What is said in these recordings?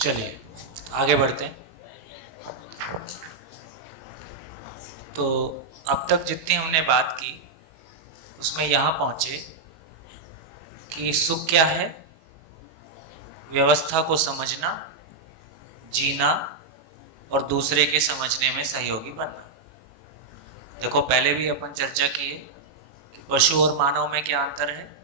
चलिए आगे बढ़ते हैं। तो अब तक जितनी हमने बात की उसमें यहाँ पहुँचे कि सुख क्या है, व्यवस्था को समझना, जीना और दूसरे के समझने में सहयोगी बनना। देखो पहले भी अपन चर्चा किए कि पशु और मानव में क्या अंतर है।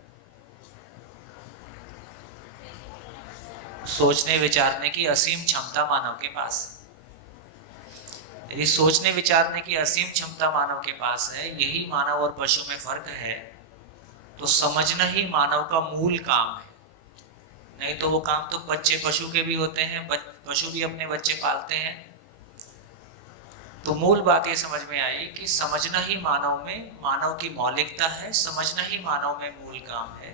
सोचने विचारने की असीम क्षमता मानव के पास है। यदि सोचने विचारने की असीम क्षमता मानव के पास है, यही मानव और पशु में फर्क है, तो समझना ही मानव का मूल काम है। नहीं तो वो काम तो बच्चे पशु के भी होते हैं, पशु भी अपने बच्चे पालते हैं। तो मूल बात ये समझ में आई कि समझना ही मानव में मानव की मौलिकता है, समझना ही मानव में मूल काम है।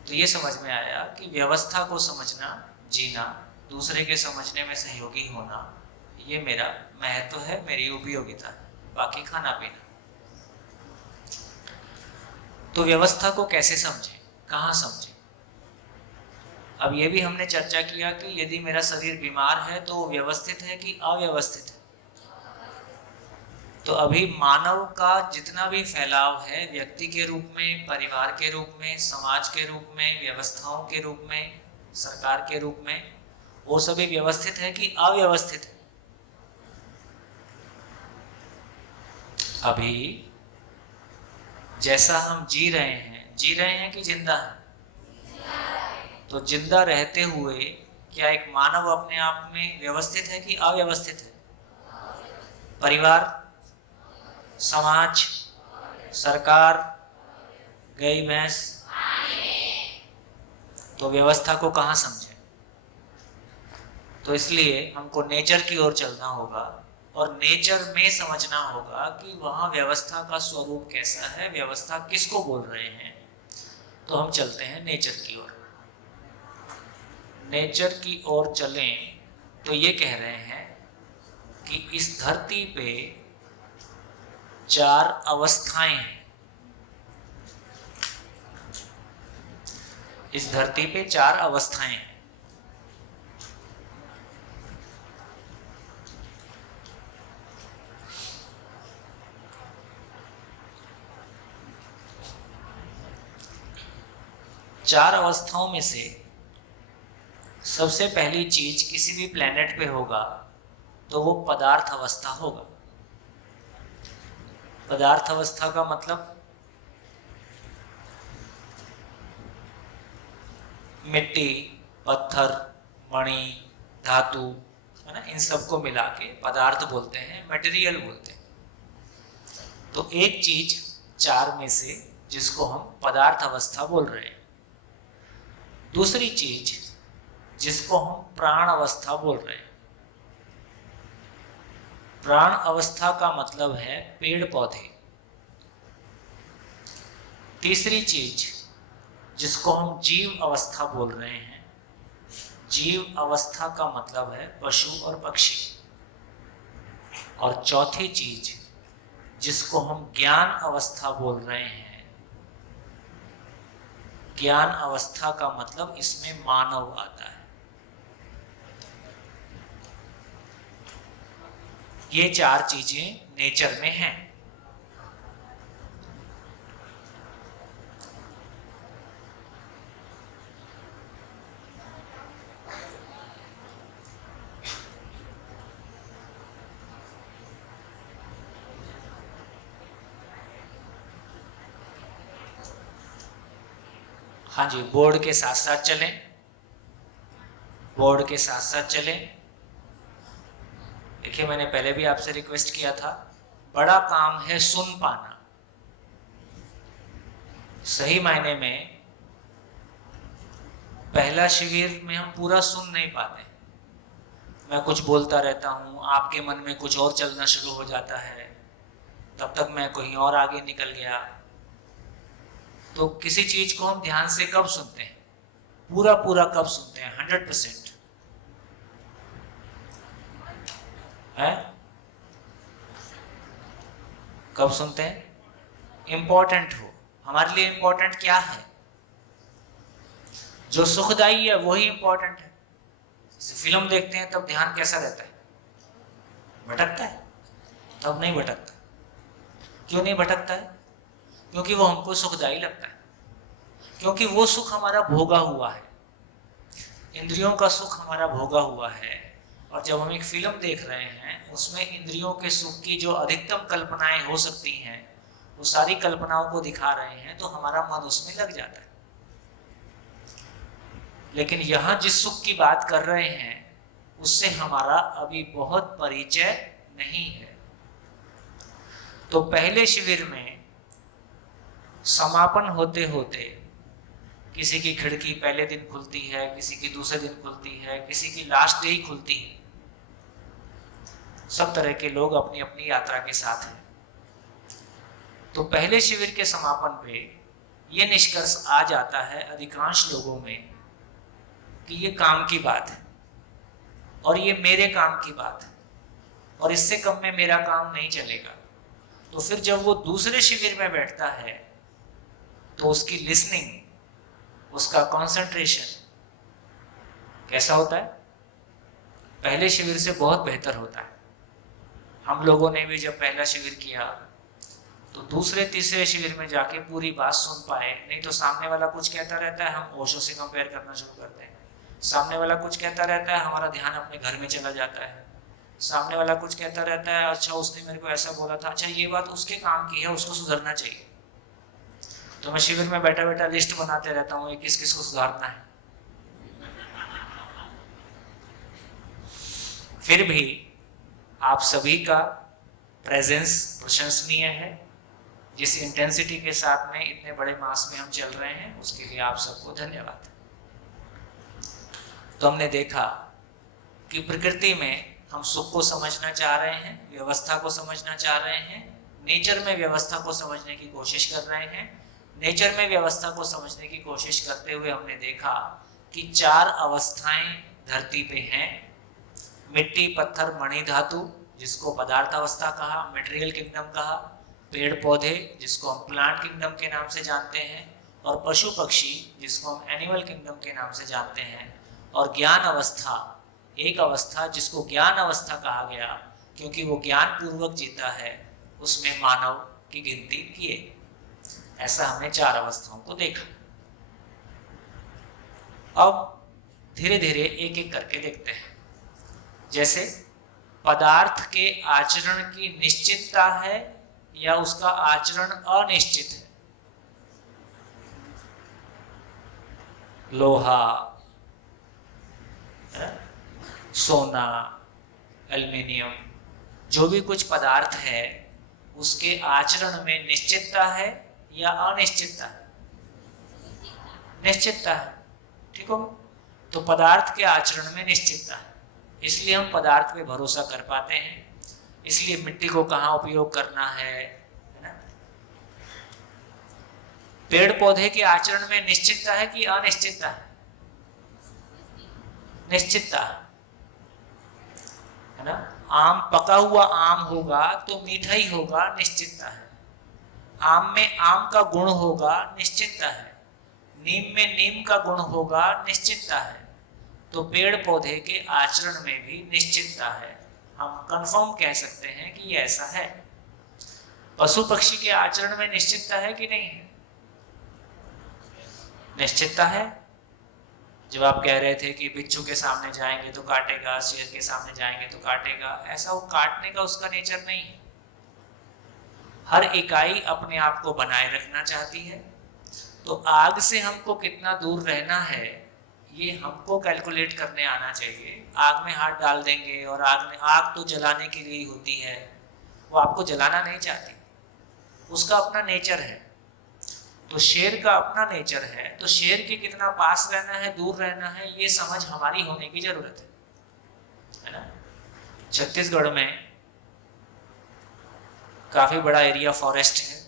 तो ये समझ में आया कि व्यवस्था को समझना, जीना, दूसरे के समझने में सहयोगी होना, ये मेरा महत्व है, मेरी उपयोगिता है, बाकी खाना पीना। तो व्यवस्था को कैसे समझें, कहाँ समझें? अब ये भी हमने चर्चा किया कि यदि मेरा शरीर बीमार है तो व्यवस्थित है कि अव्यवस्थित है। तो अभी मानव का जितना भी फैलाव है, व्यक्ति के रूप में, परिवार के रूप में, समाज के रूप में, व्यवस्थाओं के रूप में, सरकार के रूप में, वो सभी व्यवस्थित है कि अव्यवस्थित है? अभी जैसा हम जी रहे हैं कि जिंदा है? तो जिंदा रहते हुए क्या एक मानव अपने आप में व्यवस्थित है कि अव्यवस्थित है? परिवार, समाज, सरकार, गाय भैंस, तो व्यवस्था को कहाँ समझे? तो इसलिए हमको नेचर की ओर चलना होगा और नेचर में समझना होगा कि वहाँ व्यवस्था का स्वरूप कैसा है, व्यवस्था किसको बोल रहे हैं। तो हम चलते हैं नेचर की ओर। नेचर की ओर चलें तो ये कह रहे हैं कि इस धरती पे 4 अवस्थाएं हैं। इस धरती पे 4 अवस्थाएं हैं। चार अवस्थाओं में से सबसे पहली चीज किसी भी प्लेनेट पे होगा तो वो पदार्थ अवस्था होगा। पदार्थ अवस्था का मतलब मिट्टी, पत्थर, मणि, धातु, है ना, इन सबको मिला के पदार्थ बोलते हैं, मटेरियल बोलते हैं। तो एक चीज 4 में से जिसको हम पदार्थ अवस्था बोल रहे हैं। दूसरी चीज जिसको हम प्राण अवस्था बोल रहे हैं। प्राण अवस्था का मतलब है पेड़ पौधे। तीसरी चीज जिसको हम जीव अवस्था बोल रहे हैं। जीव अवस्था का मतलब है पशु और पक्षी। और चौथी चीज जिसको हम ज्ञान अवस्था बोल रहे हैं। ज्ञान अवस्था का मतलब इसमें मानव आता है। ये 4 चीजें नेचर में हैं। हाँ जी, बोर्ड के साथ साथ चलें, बोर्ड के साथ साथ चलें। देखिए मैंने पहले भी आपसे रिक्वेस्ट किया था, बड़ा काम है सुन पाना। सही मायने में पहला शिविर में हम पूरा सुन नहीं पाते। मैं कुछ बोलता रहता हूँ, आपके मन में कुछ और चलना शुरू हो जाता है, तब तक मैं कहीं और आगे निकल गया। तो किसी चीज को हम ध्यान से कब सुनते हैं, पूरा पूरा कब सुनते हैं? 100% है? कब सुनते हैं? इंपॉर्टेंट हो। हमारे लिए इंपॉर्टेंट क्या है? जो सुखदायी है वही इंपॉर्टेंट है। फिल्म देखते हैं तब ध्यान कैसा रहता है? भटकता है? तब नहीं भटकता। क्यों नहीं भटकता है? क्योंकि वो हमको सुखदायी लगता है, क्योंकि वो सुख हमारा भोगा हुआ है, इंद्रियों का सुख हमारा भोगा हुआ है। और जब हम एक फिल्म देख रहे हैं उसमें इंद्रियों के सुख की जो अधिकतम कल्पनाएं हो सकती हैं वो सारी कल्पनाओं को दिखा रहे हैं, तो हमारा मन उसमें लग जाता है। लेकिन यहां जिस सुख की बात कर रहे हैं उससे हमारा अभी बहुत परिचय नहीं है। तो पहले शिविर में समापन होते होते किसी की खिड़की पहले दिन खुलती है, किसी की दूसरे दिन खुलती है, किसी की लास्ट डे ही खुलती है। सब तरह के लोग अपनी अपनी यात्रा के साथ हैं। तो पहले शिविर के समापन पे ये निष्कर्ष आ जाता है अधिकांश लोगों में कि ये काम की बात है और ये मेरे काम की बात है और इससे कम में मेरा काम नहीं चलेगा। तो फिर जब वो दूसरे शिविर में बैठता है तो उसकी लिसनिंग, उसका कंसंट्रेशन कैसा होता है? पहले शिविर से बहुत बेहतर होता है। हम लोगों ने भी जब पहला शिविर किया तो दूसरे तीसरे शिविर में जाके पूरी बात सुन पाए। नहीं तो सामने वाला कुछ कहता रहता है, हम ओशो से कंपेयर करना शुरू करते हैं। सामने वाला कुछ कहता रहता है, हमारा ध्यान अपने घर में चला जाता है। सामने वाला कुछ कहता रहता है, अच्छा उसने मेरे को ऐसा बोला था, अच्छा ये बात उसके काम की है, उसको सुधरना चाहिए। तो मैं शिविर में बैठा बैठा लिस्ट बनाते रहता हूँ किस किस को सुधारना है। फिर भी आप सभी का प्रेजेंस प्रशंसनीय है। जिस इंटेंसिटी के साथ में इतने बड़े मास में हम चल रहे हैं उसके लिए आप सबको धन्यवाद। तो हमने देखा कि प्रकृति में हम सुख को समझना चाह रहे हैं, व्यवस्था को समझना चाह रहे हैं, नेचर में व्यवस्था को समझने की कोशिश कर रहे हैं। नेचर में व्यवस्था को समझने की कोशिश करते हुए हमने देखा कि 4 अवस्थाएं धरती पे हैं। मिट्टी, पत्थर, मणि, धातु जिसको पदार्थ अवस्था कहा, मटेरियल किंगडम कहा, पेड़ पौधे जिसको हम प्लांट किंगडम के नाम से जानते हैं, और पशु पक्षी जिसको हम एनिमल किंगडम के नाम से जानते हैं, और ज्ञान अवस्था, एक अवस्था जिसको ज्ञान अवस्था कहा गया क्योंकि वो ज्ञान पूर्वक जीता है, उसमें मानव की गिनती किए। ऐसा हमने 4 अवस्थाओं को देखा। अब धीरे धीरे एक एक करके देखते हैं। जैसे पदार्थ के आचरण की निश्चितता है या उसका आचरण अनिश्चित है। लोहा, सोना, एल्युमिनियम, जो भी कुछ पदार्थ है उसके आचरण में निश्चितता है या अनिश्चितता है? निश्चितता है। ठीक हो? तो पदार्थ के आचरण में निश्चितता है, इसलिए हम पदार्थ पे भरोसा कर पाते हैं। इसलिए मिट्टी को कहाँ उपयोग करना है ना? पेड़ पौधे के आचरण में निश्चितता है कि अनिश्चितता है? निश्चितता है ना? आम, पका हुआ आम होगा तो मीठा ही होगा, निश्चितता है। आम में आम का गुण होगा, निश्चितता है। नीम में नीम का गुण होगा, निश्चितता है। तो पेड़ पौधे के आचरण में भी निश्चितता है। हम कंफर्म कह सकते हैं कि ये ऐसा है। पशु पक्षी के आचरण में निश्चितता है कि नहीं है? निश्चितता है। जब आप कह रहे थे कि बिच्छू के सामने जाएंगे तो काटेगा, शेर के सामने जाएंगे तो काटेगा, ऐसा वो काटने का उसका नेचर नहीं है। हर इकाई अपने आप को बनाए रखना चाहती है। तो आग से हमको कितना दूर रहना है ये हमको कैलकुलेट करने आना चाहिए। आग में हाथ डाल देंगे और आग तो जलाने के लिए ही होती है, वो आपको जलाना नहीं चाहती, उसका अपना नेचर है। तो शेर का अपना नेचर है, तो शेर के कितना पास रहना है, दूर रहना है, ये समझ हमारी होने की जरूरत है ना? छत्तीसगढ़ में काफी बड़ा एरिया फॉरेस्ट है।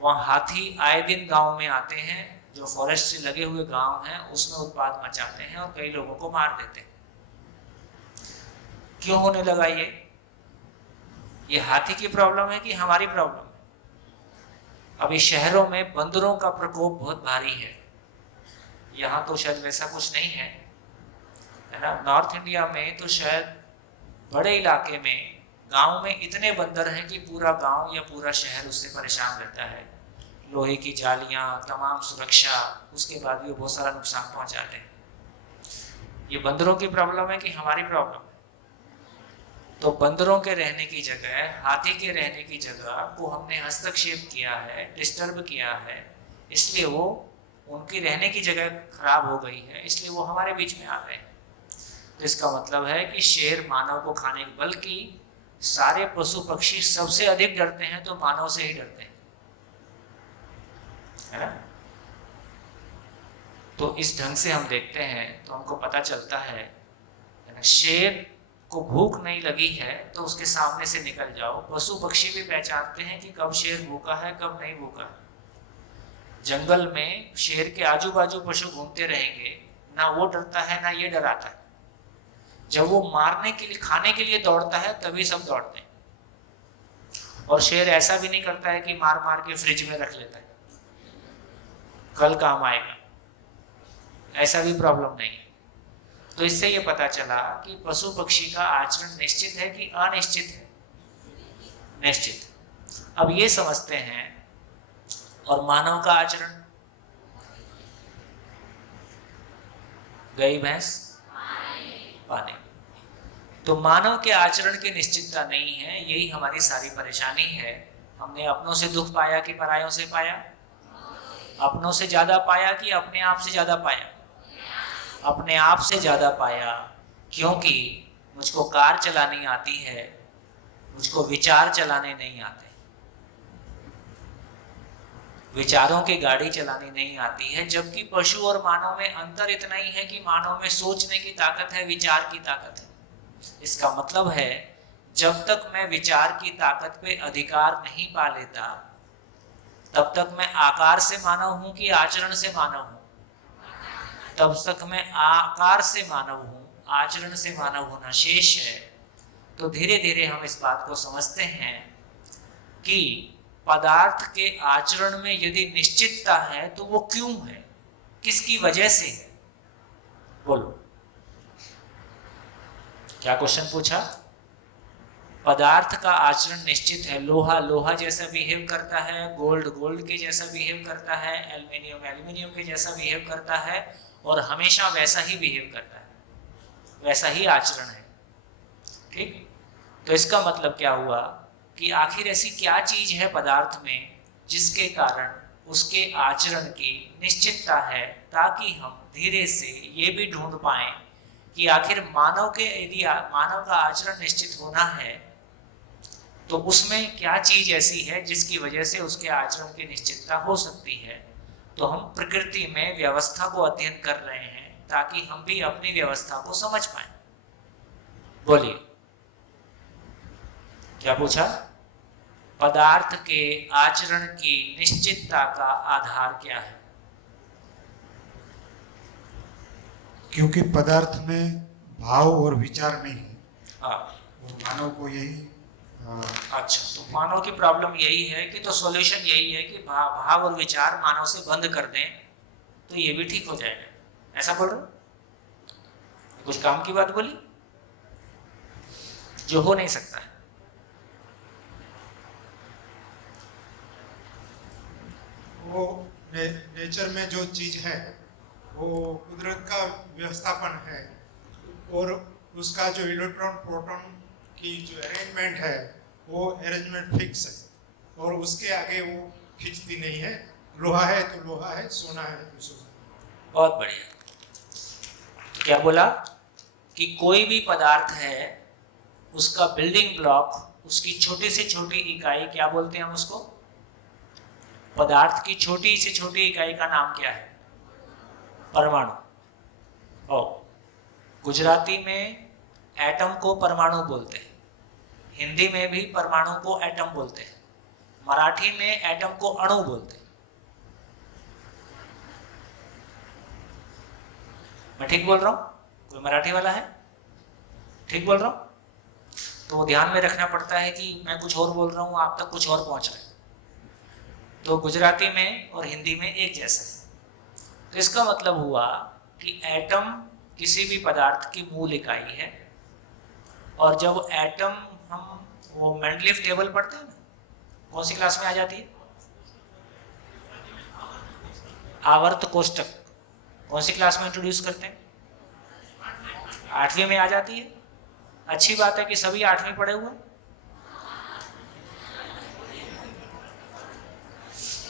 वहाँ हाथी आए दिन गांव में आते हैं, जो फॉरेस्ट से लगे हुए गांव हैं उसमें उत्पात मचाते हैं और कई लोगों को मार देते हैं। क्यों होने लगा ये हाथी की प्रॉब्लम है कि हमारी प्रॉब्लम है? अभी शहरों में बंदरों का प्रकोप बहुत भारी है। यहाँ तो शायद वैसा कुछ नहीं है है ना। नॉर्थ इंडिया में तो शायद बड़े इलाके में, गांव में इतने बंदर हैं कि पूरा गांव या पूरा शहर उससे परेशान रहता है। लोहे की जालियां, तमाम सुरक्षा, उसके बाद भी वो बहुत सारा नुकसान पहुंचाते हैं। ये बंदरों की प्रॉब्लम है कि हमारी प्रॉब्लम है? तो बंदरों के रहने की जगह, हाथी के रहने की जगह को हमने हस्तक्षेप किया है, डिस्टर्ब किया है, इसलिए वो, उनकी रहने की जगह खराब हो गई है, इसलिए वो हमारे बीच में आ गए। तो इसका मतलब है कि शेर मानव को खाने, बल्कि सारे पशु पक्षी सबसे अधिक डरते हैं तो मानव से ही डरते हैं, है ना। तो इस ढंग से हम देखते हैं तो हमको पता चलता है ना, शेर को भूख नहीं लगी है तो उसके सामने से निकल जाओ। पशु पक्षी भी पहचानते हैं कि कब शेर भूखा है, कब नहीं भूखा है। जंगल में शेर के आजू बाजू पशु घूमते रहेंगे, ना वो डरता है ना ये डराता है। जब वो मारने के लिए, खाने के लिए दौड़ता है तभी सब दौड़ते हैं। और शेर ऐसा भी नहीं करता है कि मार मार के फ्रिज में रख लेता है, कल काम आएगा, ऐसा भी प्रॉब्लम नहीं है। तो इससे ये पता चला कि पशु पक्षी का आचरण निश्चित है कि अनिश्चित है? निश्चित। अब ये समझते हैं, और मानव का आचरण, गई भैंस पानी। तो मानव के आचरण की निश्चितता नहीं है, यही हमारी सारी परेशानी है। हमने अपनों से दुख पाया कि परायों से पाया? अपनों से ज्यादा पाया कि अपने आप से ज्यादा पाया? अपने आप से ज्यादा पाया, क्योंकि मुझको कार चलानी आती है, मुझको विचार चलाने नहीं आते। विचारों की गाड़ी चलानी नहीं आती है। जबकि पशु और मानव में अंतर इतना ही है कि मानव में सोचने की ताकत है, विचार की ताकत है। इसका मतलब है, जब तक मैं विचार की ताकत पे अधिकार नहीं पा लेता, तब तक मैं आकार से मानव हूं कि आचरण से मानव हूं? तब तक मैं आकार से मानव हूं, आचरण से मानव होना शेष है। तो धीरे धीरे हम इस बात को समझते हैं कि पदार्थ के आचरण में यदि निश्चितता है तो वो क्यों है, किसकी वजह से है? बोलो, क्या क्वेश्चन पूछा? पदार्थ का आचरण निश्चित है। लोहा लोहा जैसा बिहेव करता है, गोल्ड गोल्ड के जैसा बिहेव करता है, एल्युमिनियम एल्युमिनियम के जैसा बिहेव करता है, और हमेशा वैसा ही बिहेव करता है, वैसा ही आचरण है। ठीक। तो इसका मतलब क्या हुआ कि आखिर ऐसी क्या चीज है पदार्थ में जिसके कारण उसके आचरण की निश्चितता है, ताकि हम धीरे से ये भी ढूंढ पाएं कि आखिर मानव के, यदि मानव का आचरण निश्चित होना है तो उसमें क्या चीज ऐसी है जिसकी वजह से उसके आचरण की निश्चितता हो सकती है। तो हम प्रकृति में व्यवस्था को अध्ययन कर रहे हैं ताकि हम भी अपनी व्यवस्था को समझ पाए। बोलिए, क्या पूछा? पदार्थ के आचरण की निश्चितता का आधार क्या है? क्योंकि पदार्थ में भाव और विचार नहीं है। हाँ, और मानव को यही अच्छा, तो मानव की प्रॉब्लम यही है कि, तो सॉल्यूशन यही है कि भाव और विचार मानव से बंद कर दें तो ये भी ठीक हो जाएगा। ऐसा बोल रहे हो? कुछ काम की बात बोली जो हो नहीं सकता है। वो नेचर में जो चीज है वो कुदरत का व्यवस्थापन है, और उसका जो इलेक्ट्रॉन प्रोटॉन की जो अरेंजमेंट है वो अरेंजमेंट फिक्स है, और उसके आगे वो खींचती नहीं है। लोहा है तो लोहा है, सोना है तो सोना। बहुत बढ़िया। क्या बोला कि कोई भी पदार्थ है, उसका बिल्डिंग ब्लॉक, उसकी छोटी से छोटी इकाई, क्या बोलते हैं हम उसको? पदार्थ की छोटी से छोटी इकाई का नाम क्या है? परमाणु। और गुजराती में एटम को परमाणु बोलते हैं, हिंदी में भी परमाणु को एटम बोलते हैं, मराठी में एटम को अणु बोलते हैं। मैं ठीक बोल रहा हूं? कोई मराठी वाला है? ठीक बोल रहा हूं? तो ध्यान में रखना पड़ता है कि मैं कुछ और बोल रहा हूं, आप तक कुछ और पहुंच रहा है। तो गुजराती में और हिंदी में एक जैसा है। तो इसका मतलब हुआ कि एटम किसी भी पदार्थ की मूल इकाई है। और जब एटम, हम वो मेंडलीव टेबल पढ़ते हैं ना, कौन सी क्लास में आ जाती है? आवर्त कोष्टक कौन सी क्लास में इंट्रोड्यूस करते हैं? 8वीं में आ जाती है। अच्छी बात है कि सभी 8वीं पढ़े हुए हैं।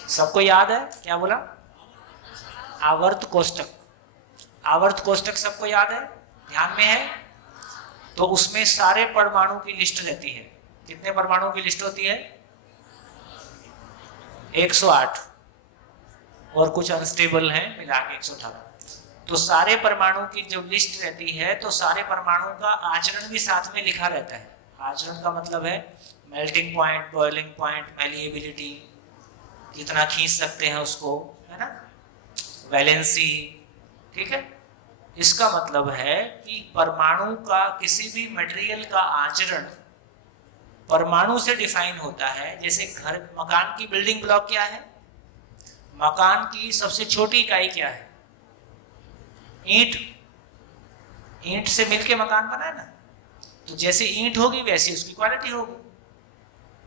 सबको याद है? क्या बोला? आवर्त कोष्टक। आवर्त कोष्टक सबको याद है, ध्यान में है? तो उसमें सारे परमाणु की लिस्ट रहती है। कितने परमाणु की लिस्ट होती है? 108 और कुछ अनस्टेबल हैं मिला के 118। तो सारे परमाणु की जो लिस्ट रहती है, तो सारे परमाणु का आचरण भी साथ में लिखा रहता है। आचरण का मतलब है melting point, boiling point, malleability, कितना खींच सकते हैं उसको, है ना, वैलेंसी, ठीक है। इसका मतलब है कि परमाणु का, किसी भी मटेरियल का आचरण परमाणु से डिफाइन होता है। जैसे घर, मकान की बिल्डिंग ब्लॉक क्या है? मकान की सबसे छोटी इकाई क्या है? ईंट। ईंट से मिलके मकान बना है ना, तो जैसे ईंट होगी वैसी उसकी क्वालिटी होगी।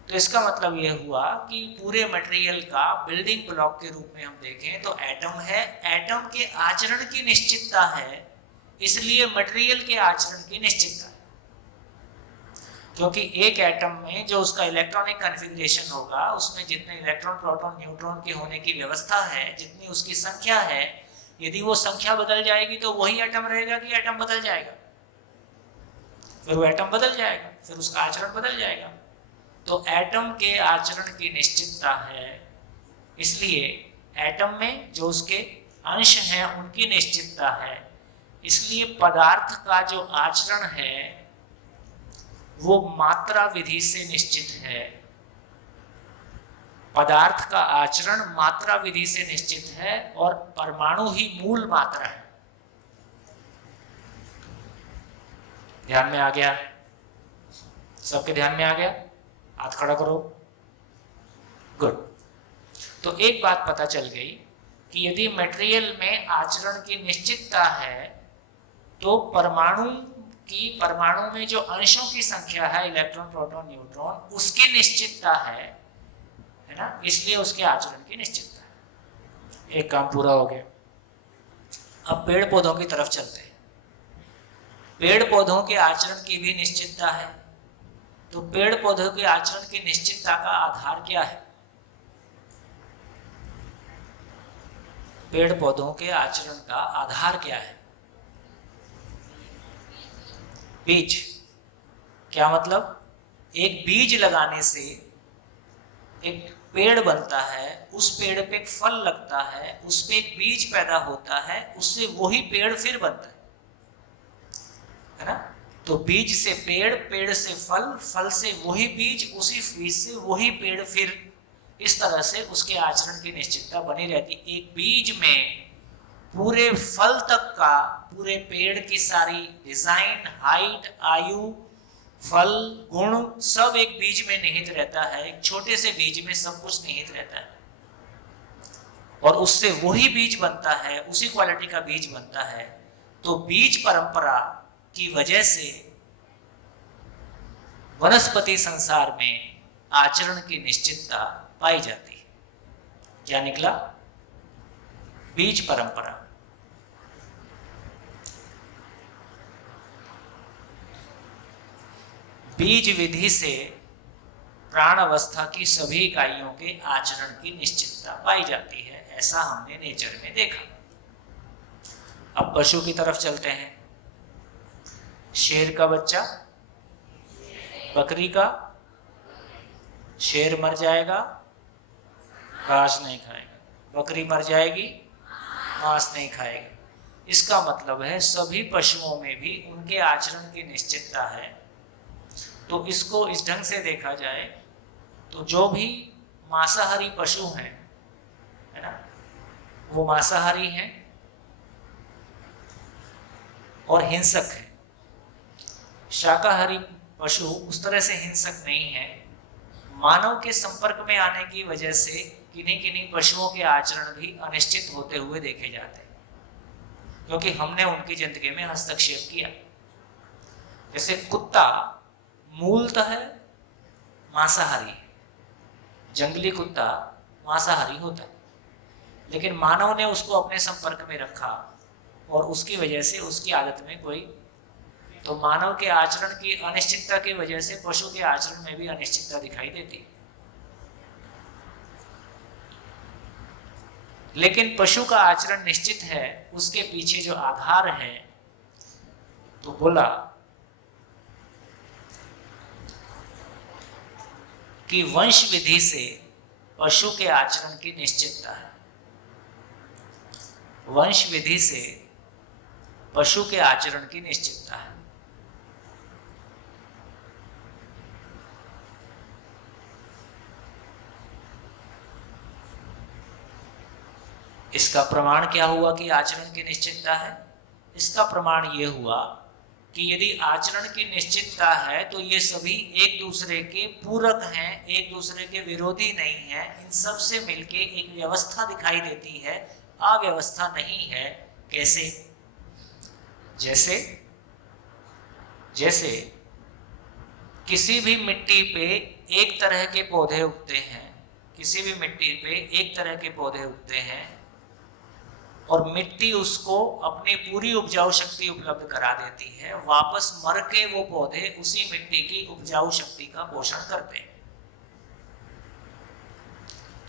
तो इसका मतलब यह हुआ कि पूरे मटेरियल का बिल्डिंग ब्लॉक के रूप में हम देखें तो एटम है। एटम के आचरण की निश्चितता है, इसलिए मटेरियल के आचरण की निश्चितता है। क्योंकि एक एटम में जो उसका इलेक्ट्रॉनिक कॉन्फ़िगरेशन होगा, उसमें जितने इलेक्ट्रॉन, प्रोटॉन, न्यूट्रॉन के होने की व्यवस्था है, जितनी उसकी संख्या है, यदि वो संख्या बदल जाएगी तो वही एटम रहेगा कि एटम बदल जाएगा? फिर वो एटम बदल जाएगा, फिर उसका आचरण बदल जाएगा। तो एटम के आचरण की निश्चितता है, इसलिए एटम में जो उसके अंश हैं उनकी निश्चितता है। इसलिए पदार्थ का जो आचरण है वो मात्रा विधि से निश्चित है। पदार्थ का आचरण मात्रा विधि से निश्चित है और परमाणु ही मूल मात्रा है। ध्यान में आ गया? सबके ध्यान में आ गया? हाथ खड़ा करो। गुड। तो एक बात पता चल गई कि यदि मटेरियल में आचरण की निश्चितता है तो परमाणु में जो अंशों की संख्या है, इलेक्ट्रॉन, प्रोटॉन, न्यूट्रॉन, उसकी निश्चितता है ना, इसलिए उसके आचरण की निश्चितता है। एक काम पूरा हो गया। अब पेड़ पौधों की तरफ चलते हैं। पेड़ पौधों के आचरण की भी निश्चितता है। तो पेड़ पौधों के आचरण की निश्चितता का आधार क्या है? पेड़ पौधों के आचरण का आधार क्या है? बीज। क्या मतलब? एक बीज लगाने से एक पेड़ बनता है, उस पेड़ पे एक फल लगता है, उस पे एक बीज पैदा होता है, उससे वही पेड़ फिर बनता है ना। तो बीज से पेड़, पेड़ से फल, फल से वही बीज, उसी बीज से वही पेड़, फिर इस तरह से उसके आचरण की निश्चितता बनी रहती। एक बीज में पूरे फल तक का, पूरे पेड़ की सारी डिजाइन, हाइट, आयु, फल, गुण सब एक बीज में निहित रहता है। एक छोटे से बीज में सब कुछ निहित रहता है और उससे वही बीज बनता है, उसी क्वालिटी का बीज बनता है। तो बीज परंपरा की वजह से वनस्पति संसार में आचरण की निश्चितता पाई जाती है। क्या निकला? बीज परंपरा। बीज विधि से प्राण अवस्था की सभी इकाइयों के आचरण की निश्चितता पाई जाती है, ऐसा हमने नेचर में देखा। अब पशु की तरफ चलते हैं। शेर का बच्चा, बकरी का, शेर मर जाएगा, घास नहीं खाएगा, बकरी मर जाएगी, मांस नहीं खाएगी। इसका मतलब है सभी पशुओं में भी उनके आचरण की निश्चितता है। तो इसको इस ढंग से देखा जाए तो जो भी मांसाहारी पशु हैं, है ना, वो मांसाहारी हैं और हिंसक हैं। शाकाहारी पशु उस तरह से हिंसक नहीं है। मानव के संपर्क में आने की वजह से किन्हीं किन्हीं पशुओं के आचरण भी अनिश्चित होते हुए देखे जाते हैं। क्योंकि हमने उनकी जिंदगी में हस्तक्षेप किया। जैसे कुत्ता मूलतः मांसाहारी है, जंगली कुत्ता मांसाहारी होता है, लेकिन मानव ने उसको अपने संपर्क में रखा और उसकी वजह से उसकी आदत में कोई, तो मानव के आचरण की अनिश्चितता की वजह से पशु के आचरण में भी अनिश्चितता दिखाई देती। लेकिन पशु का आचरण निश्चित है, उसके पीछे जो आधार है, तो बोला कि वंश विधि से पशु के आचरण की निश्चितता है। वंश विधि से पशु के आचरण की निश्चितता है। इसका प्रमाण क्या हुआ कि आचरण की निश्चितता है? इसका प्रमाण यह हुआ कि यदि आचरण की निश्चितता है तो ये सभी एक दूसरे के पूरक हैं, एक दूसरे के विरोधी नहीं हैं। इन सब से मिलके एक व्यवस्था दिखाई देती है, अव्यवस्था नहीं है। कैसे? जैसे जैसे किसी भी मिट्टी पे एक तरह के पौधे उगते हैं, किसी भी मिट्टी पे एक तरह के पौधे उगते हैं और मिट्टी उसको अपनी पूरी उपजाऊ शक्ति उपलब्ध करा देती है, वापस मर के वो पौधे उसी मिट्टी की उपजाऊ शक्ति का पोषण करते हैं।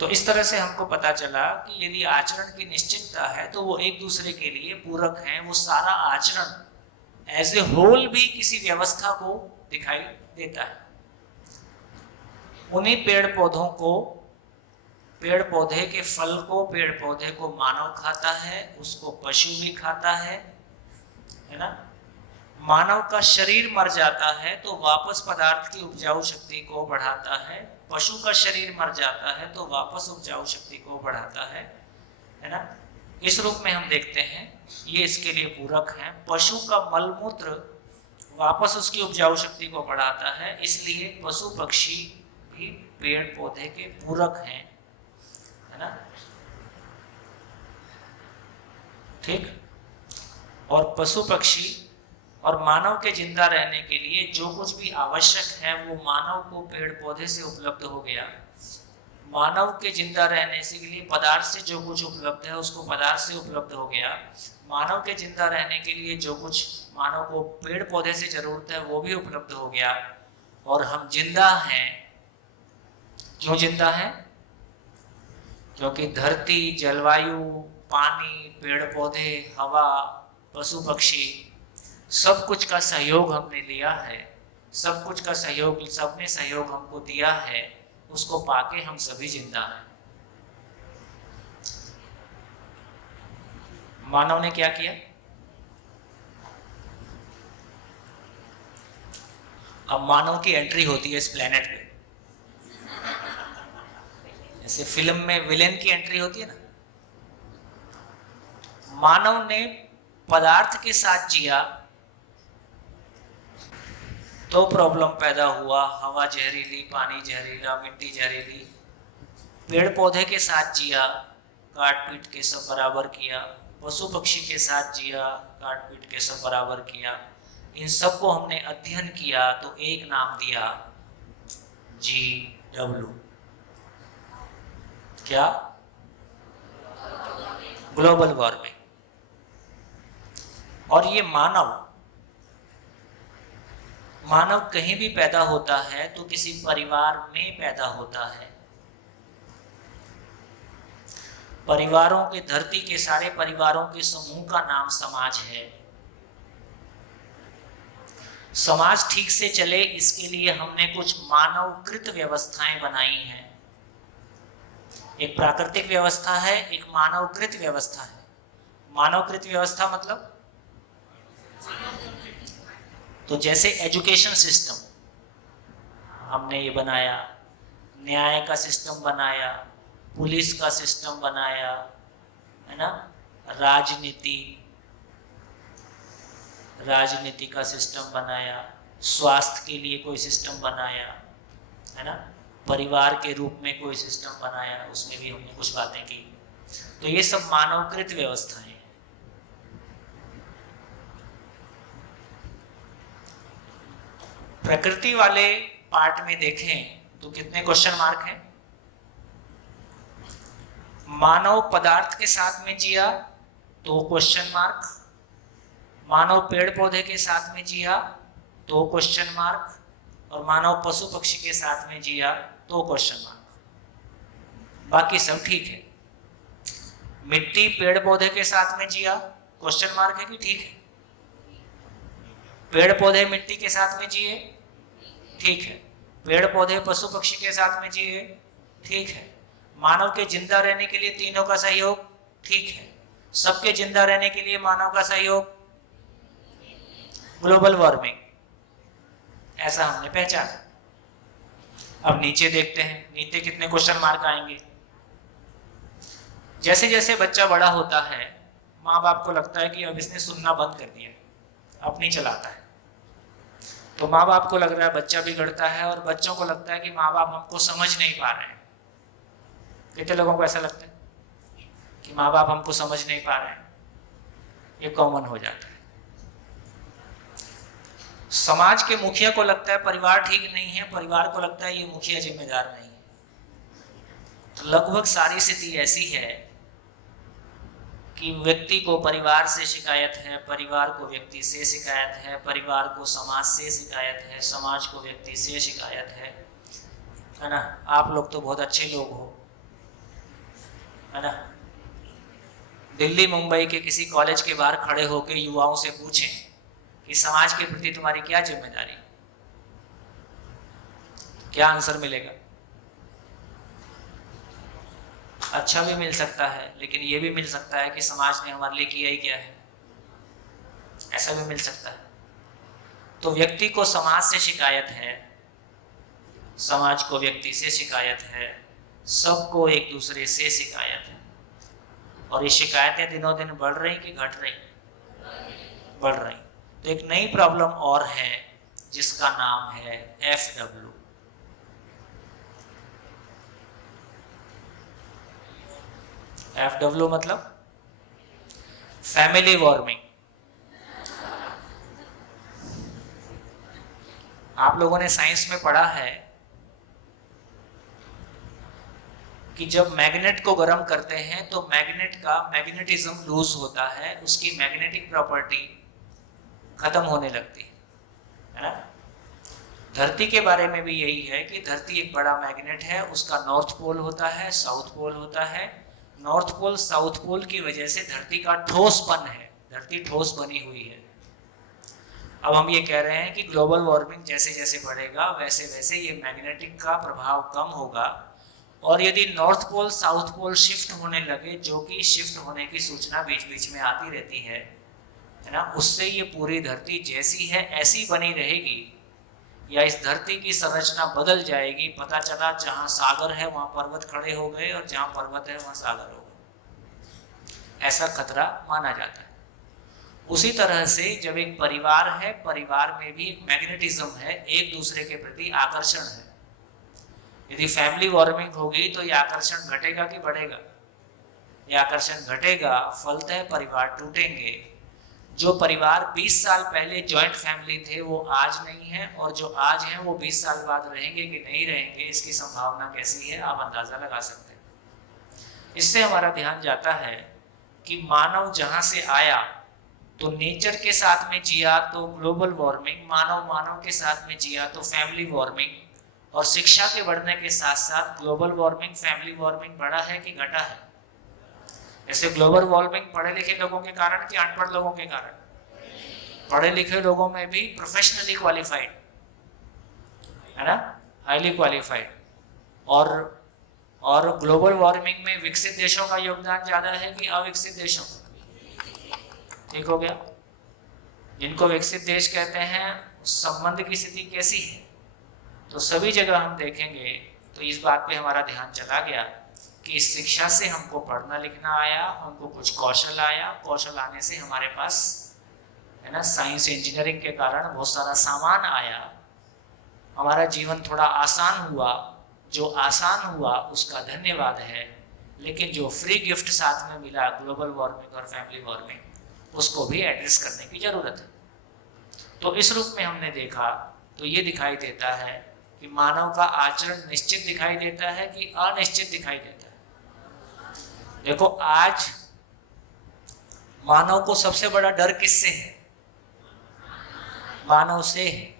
तो इस तरह से हमको पता चला कि यदि आचरण की निश्चितता है तो वो एक दूसरे के लिए पूरक हैं। वो सारा आचरण एज ए होल भी किसी व्यवस्था को दिखाई देता है। उन्हीं पेड़ पौधों को, पेड़ पौधे के फल को, पेड़ पौधे को मानव खाता है, उसको पशु भी खाता है ना। मानव का शरीर मर जाता है तो वापस पदार्थ की उपजाऊ शक्ति को बढ़ाता है, पशु का शरीर मर जाता है तो वापस उपजाऊ शक्ति को बढ़ाता है ना। इस रूप में हम देखते हैं ये इसके लिए पूरक है। पशु का मलमूत्र वापस उसकी उपजाऊ शक्ति को बढ़ाता है, इसलिए पशु पक्षी भी पेड़ पौधे के पूरक हैं, है ना। ठीक। और पशु पक्षी और मानव के जिंदा रहने के लिए जो कुछ भी आवश्यक है वो मानव को पेड़ पौधे से उपलब्ध हो गया। मानव के जिंदा रहने से के लिए पदार्थ से जो कुछ उपलब्ध है उसको पदार्थ से उपलब्ध हो गया। मानव के जिंदा रहने के लिए जो कुछ मानव को पेड़ पौधे से जरूरत है वो भी उपलब्ध हो गया। और हम जिंदा हैं। क्यों जिंदा हैं? क्योंकि धरती, जलवायु, पानी, पेड़ पौधे, हवा, पशु पक्षी, सब कुछ का सहयोग हमने लिया है। सब कुछ का सहयोग, सबने सहयोग हमको दिया है, उसको पाके हम सभी जिंदा हैं। मानव ने क्या किया? अब मानव की एंट्री होती है इस प्लेनेट पे, जैसे फिल्म में विलेन की एंट्री होती है ना। मानव ने पदार्थ के साथ जिया तो प्रॉब्लम पैदा हुआ। हवा जहरीली, पानी जहरीला, मिट्टी जहरीली। पेड़ पौधे के साथ जिया, काट पीट के सब बराबर किया। पशु पक्षी के साथ जिया, काट पीट के सब बराबर किया। इन सब को हमने अध्ययन किया तो एक नाम दिया, GW। क्या? Global warming. और ये मानव कहीं भी पैदा होता है तो किसी परिवार में पैदा होता है। परिवारों के, धरती के सारे परिवारों के समूह का नाम समाज है। समाज ठीक से चले इसके लिए हमने कुछ मानवकृत व्यवस्थाएं बनाई हैं। एक प्राकृतिक व्यवस्था है, एक मानवकृत व्यवस्था है। मानवकृत व्यवस्था मतलब तो जैसे एजुकेशन सिस्टम हमने ये बनाया, न्याय का सिस्टम बनाया, पुलिस का सिस्टम बनाया, है ना, राजनीति का सिस्टम बनाया, स्वास्थ्य के लिए कोई सिस्टम बनाया, है ना, परिवार के रूप में कोई सिस्टम बनाया, उसमें भी हमने कुछ बातें की। तो ये सब मानवकृत व्यवस्थाएं। प्रकृति वाले पार्ट में देखें तो कितने क्वेश्चन मार्क हैं? मानव पदार्थ के साथ में जिया तो क्वेश्चन मार्क, मानव पेड़ पौधे के साथ में जिया तो क्वेश्चन मार्क, और मानव पशु पक्षी के साथ में जिया तो क्वेश्चन मार्क। बाकी सब ठीक है। मिट्टी पेड़ पौधे के साथ में जिया, क्वेश्चन मार्क है कि ठीक है? पेड़ पौधे मिट्टी के साथ में जिए, ठीक है। पेड़ पौधे पशु पक्षी के साथ में जिए, ठीक है। मानव के जिंदा रहने के लिए तीनों का सहयोग, ठीक है। सबके जिंदा रहने के लिए मानव का सहयोग, ग्लोबल वार्मिंग, ऐसा हमने पहचाना। अब नीचे देखते हैं, नीचे कितने क्वेश्चन मार्क आएंगे। जैसे जैसे बच्चा बड़ा होता है, माँ बाप को लगता है कि अब इसने सुनना बंद कर दिया, अब नहीं चलाता है। तो माँ बाप को लग रहा है बच्चा बिगड़ता है, और बच्चों को लगता है कि माँ बाप हमको समझ नहीं पा रहे हैं। कितने लोगों को ऐसा लगता है कि माँ बाप हमको समझ नहीं पा रहे हैं? ये कॉमन हो जाता है। समाज के मुखिया को लगता है परिवार ठीक नहीं है, परिवार को लगता है ये मुखिया जिम्मेदार नहीं है। तो लगभग सारी स्थिति ऐसी है कि व्यक्ति को परिवार से शिकायत है, परिवार को व्यक्ति से शिकायत है, परिवार को समाज से शिकायत है, समाज को व्यक्ति से शिकायत है ना। आप लोग तो बहुत अच्छे लोग हो, है ना। दिल्ली मुंबई के किसी कॉलेज के बाहर खड़े होकर युवाओं से पूछें कि समाज के प्रति तुम्हारी क्या जिम्मेदारी, क्या आंसर मिलेगा? अच्छा भी मिल सकता है, लेकिन ये भी मिल सकता है कि समाज ने हमारे लिए किया ही क्या है, ऐसा भी मिल सकता है। तो व्यक्ति को समाज से शिकायत है, समाज को व्यक्ति से शिकायत है, सबको एक दूसरे से शिकायत है। और ये शिकायतें दिनों दिन बढ़ रही कि घट रही? बढ़ रही। तो एक नई प्रॉब्लम और है जिसका नाम है FW। FW मतलब फैमिली वार्मिंग। आप लोगों ने साइंस में पढ़ा है कि जब मैग्नेट को गर्म करते हैं तो मैग्नेट का मैग्नेटिज्म लूज होता है, उसकी मैग्नेटिक प्रॉपर्टी खत्म होने लगती है ना। धरती के बारे में भी यही है कि धरती एक बड़ा मैग्नेट है, उसका नॉर्थ पोल होता है, साउथ पोल होता है। नॉर्थ पोल साउथ पोल की वजह से धरती का ठोसपन है, धरती ठोस बनी हुई है। अब हम ये कह रहे हैं कि ग्लोबल वार्मिंग जैसे जैसे बढ़ेगा वैसे वैसे ये मैग्नेटिक का प्रभाव कम होगा, और यदि north pole south pole shift होने लगे, जो कि शिफ्ट होने की सूचना बीच बीच में आती रहती है ना, उससे ये पूरी धरती जैसी है ऐसी बनी रहेगी, या इस धरती की संरचना बदल जाएगी। पता चला जहाँ सागर है वहाँ पर्वत खड़े हो गए, और जहाँ पर्वत है वहाँ सागर हो गए, ऐसा खतरा माना जाता है। उसी तरह से जब एक परिवार है, परिवार में भी एक मैग्नेटिज्म है, एक दूसरे के प्रति आकर्षण है। यदि फैमिली वार्मिंग होगी तो ये आकर्षण घटेगा कि बढ़ेगा? ये आकर्षण घटेगा, फलतः परिवार टूटेंगे। जो परिवार 20 साल पहले जॉइंट फैमिली थे वो आज नहीं है, और जो आज हैं वो 20 साल बाद रहेंगे कि नहीं रहेंगे, इसकी संभावना कैसी है आप अंदाजा लगा सकते हैं। इससे हमारा ध्यान जाता है कि मानव जहां से आया तो नेचर के साथ में जिया तो ग्लोबल वार्मिंग, मानव के साथ में जिया तो फैमिली वार्मिंग, और शिक्षा के बढ़ने के साथ साथ ग्लोबल वार्मिंग फैमिली वार्मिंग बढ़ा है कि घटा है? ऐसे ग्लोबल वार्मिंग पढ़े लिखे लोगों के कारण कि अनपढ़ लोगों के कारण? पढ़े लिखे लोगों में भी प्रोफेशनली क्वालिफाइड है ना, हाईली क्वालिफाइड। और ग्लोबल वार्मिंग में विकसित देशों का योगदान ज्यादा है कि अविकसित देशों का? ठीक हो गया। जिनको विकसित देश कहते हैं उस संबंध की स्थिति कैसी है? तो सभी जगह हम देखेंगे तो इस बात पे हमारा ध्यान चला गया कि इस शिक्षा से हमको पढ़ना लिखना आया, हमको कुछ कौशल आया, कौशल आने से हमारे पास है ना साइंस इंजीनियरिंग के कारण बहुत सारा सामान आया, हमारा जीवन थोड़ा आसान हुआ। जो आसान हुआ उसका धन्यवाद है, लेकिन जो फ्री गिफ्ट साथ में मिला ग्लोबल वार्मिंग और फैमिली वार्मिंग, उसको भी एड्रेस करने की जरूरत है। तो इस रूप में हमने देखा तो ये दिखाई देता है कि मानव का आचरण निश्चित दिखाई देता है कि अनिश्चित दिखाई देता है। देखो, आज मानव को सबसे बड़ा डर किससे है? मानव से है।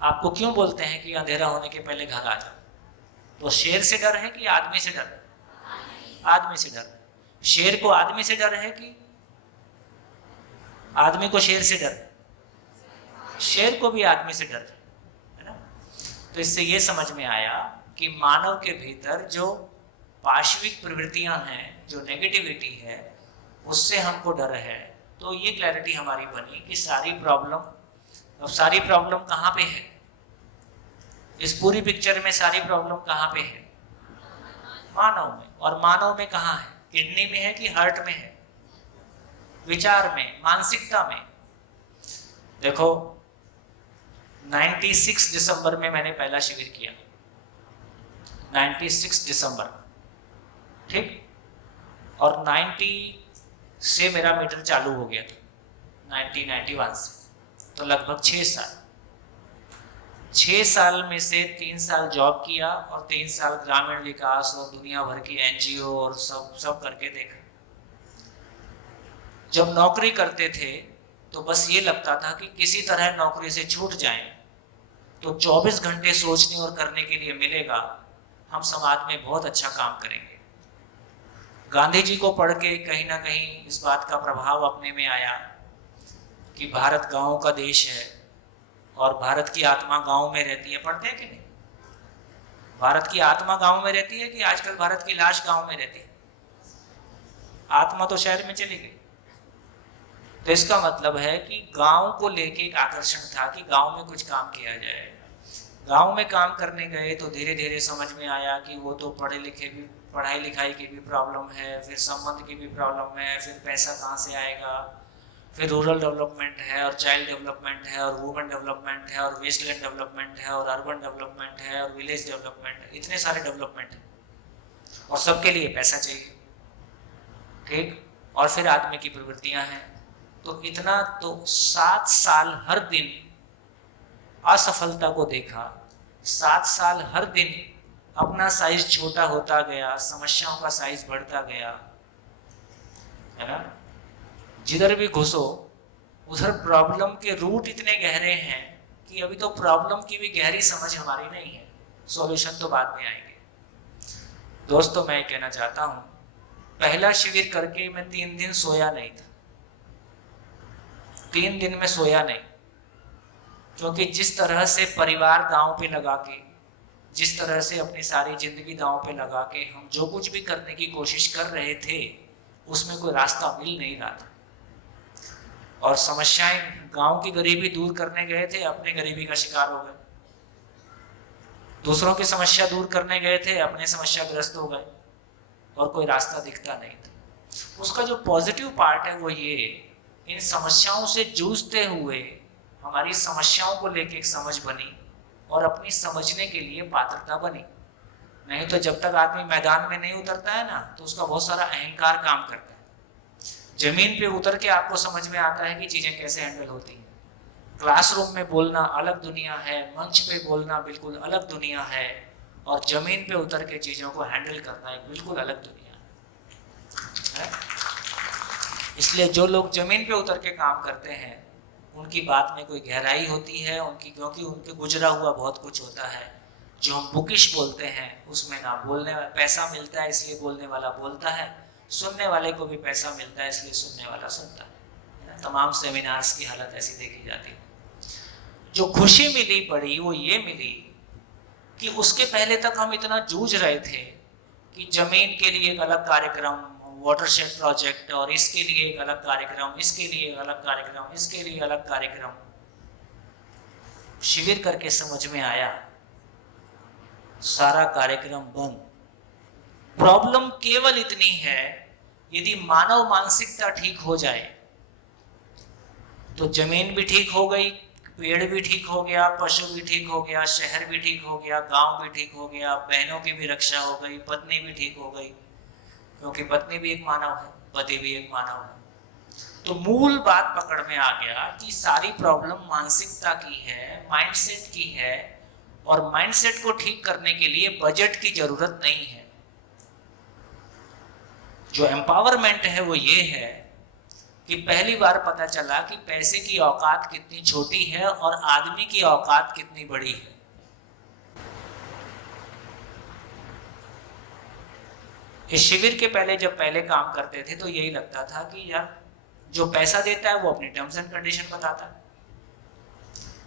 आपको क्यों बोलते हैं कि अंधेरा होने के पहले घर आ जाओ? तो शेर से डर है कि आदमी से डर है? आदमी से डर है। शेर को आदमी से डर है कि आदमी को शेर से डर? शेर को भी आदमी से डर है ना। तो इससे ये समझ में आया कि मानव के भीतर जो पाशविक प्रवृत्तियां हैं, जो नेगेटिविटी है, उससे हमको डर है। तो ये क्लैरिटी हमारी बनी कि सारी प्रॉब्लम कहाँ पे है? इस पूरी पिक्चर में सारी प्रॉब्लम कहाँ पे है? मानव में। और मानव में कहाँ है? किडनी में है कि हार्ट में है? विचार में, मानसिकता में। देखो, 96 दिसंबर में मैंने पहला शिविर किया, 96 दिसंबर, ठीक। और 90 से मेरा मीटर चालू हो गया था, 1991 से। तो लगभग 6 साल में से 3 साल जॉब किया और 3 साल ग्रामीण विकास और दुनिया भर की एनजीओ और सब करके देखा। जब नौकरी करते थे तो बस ये लगता था कि किसी तरह नौकरी से छूट जाएं तो 24 घंटे सोचने और करने के लिए मिलेगा, हम समाज में बहुत अच्छा काम करेंगे। गांधी जी को पढ़ के कहीं ना कहीं इस बात का प्रभाव अपने में आया कि भारत गांवों का देश है और भारत की आत्मा गांव में रहती है। पढ़ते हैं कि नहीं? भारत की आत्मा गांव में रहती है कि आजकल भारत की लाश गांव में रहती है? आत्मा तो शहर में चली गई। तो इसका मतलब है कि गांव को लेके एक आकर्षण था कि गांव में कुछ काम किया जाए। गांव में काम करने गए तो धीरे धीरे समझ में आया कि वो तो पढ़ाई लिखाई की भी प्रॉब्लम है, फिर संबंध की भी प्रॉब्लम है, फिर पैसा कहाँ से आएगा, फिर रूरल डेवलपमेंट है और चाइल्ड डेवलपमेंट है और वुमेन डेवलपमेंट है और वेस्टलैंड डेवलपमेंट है और अर्बन डेवलपमेंट है और विलेज डेवलपमेंट है। इतने सारे डेवलपमेंट है और सबके लिए पैसा चाहिए, ठीक। और फिर आदमी की प्रवृत्तियां हैं। तो इतना तो 7 साल हर दिन असफलता को देखा, 7 साल हर दिन अपना साइज छोटा होता गया, समस्याओं का साइज बढ़ता गया, है ना। जिधर भी घुसो उधर प्रॉब्लम के रूट इतने गहरे हैं कि अभी तो प्रॉब्लम की भी गहरी समझ हमारी नहीं है, सॉल्यूशन तो बाद में आएंगे। दोस्तों, मैं कहना चाहता हूं, पहला शिविर करके मैं 3 दिन सोया नहीं था। 3 दिन में सोया नहीं, क्योंकि जिस तरह से परिवार दांव पे लगा के, जिस तरह से अपनी सारी जिंदगी दांव पे लगा के हम जो कुछ भी करने की कोशिश कर रहे थे, उसमें कोई रास्ता मिल नहीं रहा था। और समस्याएं, गांव की गरीबी दूर करने गए थे, अपने गरीबी का शिकार हो गए। दूसरों की समस्या दूर करने गए थे, अपने समस्या ग्रस्त हो गए और कोई रास्ता दिखता नहीं था। उसका जो पॉजिटिव पार्ट है वो ये, इन समस्याओं से जूझते हुए हमारी समस्याओं को लेके एक समझ बनी और अपनी समझने के लिए पात्रता बनी। नहीं तो जब तक आदमी मैदान में नहीं उतरता है ना, तो उसका बहुत सारा अहंकार काम करता है। जमीन पे उतर के आपको समझ में आता है कि चीजें कैसे हैंडल होती हैं। क्लासरूम में बोलना अलग दुनिया है, मंच पे बोलना बिल्कुल अलग दुनिया है, और जमीन पे उतर के चीजों को हैंडल करना एक बिल्कुल अलग दुनिया है। इसलिए जो लोग जमीन पे उतर के काम करते हैं उनकी बात में कोई गहराई होती है, क्योंकि उनके गुजरा हुआ बहुत कुछ होता है। जो हम बुकिश बोलते हैं उसमें ना बोलने वाला पैसा मिलता है, इसलिए बोलने वाला बोलता है, सुनने वाले को भी पैसा मिलता है, इसलिए सुनने वाला सुनता है। तमाम सेमिनार्स की हालत ऐसी देखी जाती है। जो खुशी मिली पड़ी वो ये मिली कि उसके पहले तक हम इतना जूझ रहे थे कि जमीन के लिए एक अलग कार्यक्रम, वाटरशेड प्रोजेक्ट, और इसके लिए एक अलग कार्यक्रम, इसके लिए एक अलग कार्यक्रम, इसके लिए अलग कार्यक्रम। शिविर करके समझ में आया सारा कार्यक्रम बंद। प्रॉब्लम केवल इतनी है, यदि मानव मानसिकता ठीक हो जाए तो जमीन भी ठीक हो गई, पेड़ भी ठीक हो गया, पशु भी ठीक हो गया, शहर भी ठीक हो गया, गांव भी ठीक हो गया, बहनों की भी रक्षा हो गई, पत्नी भी ठीक हो गई, क्योंकि पत्नी भी एक मानव है, पति भी एक मानव है। तो मूल बात पकड़ में आ गया कि सारी प्रॉब्लम मानसिकता की है, माइंडसेट की है, और माइंडसेट को ठीक करने के लिए बजट की जरूरत नहीं है। जो एम्पावरमेंट है वो ये है कि पहली बार पता चला कि पैसे की औकात कितनी छोटी है और आदमी की औकात कितनी बड़ी है। इस शिविर के पहले जब पहले काम करते थे तो यही लगता था कि यार जो पैसा देता है वो अपनी टर्म्स एंड कंडीशन बताता है,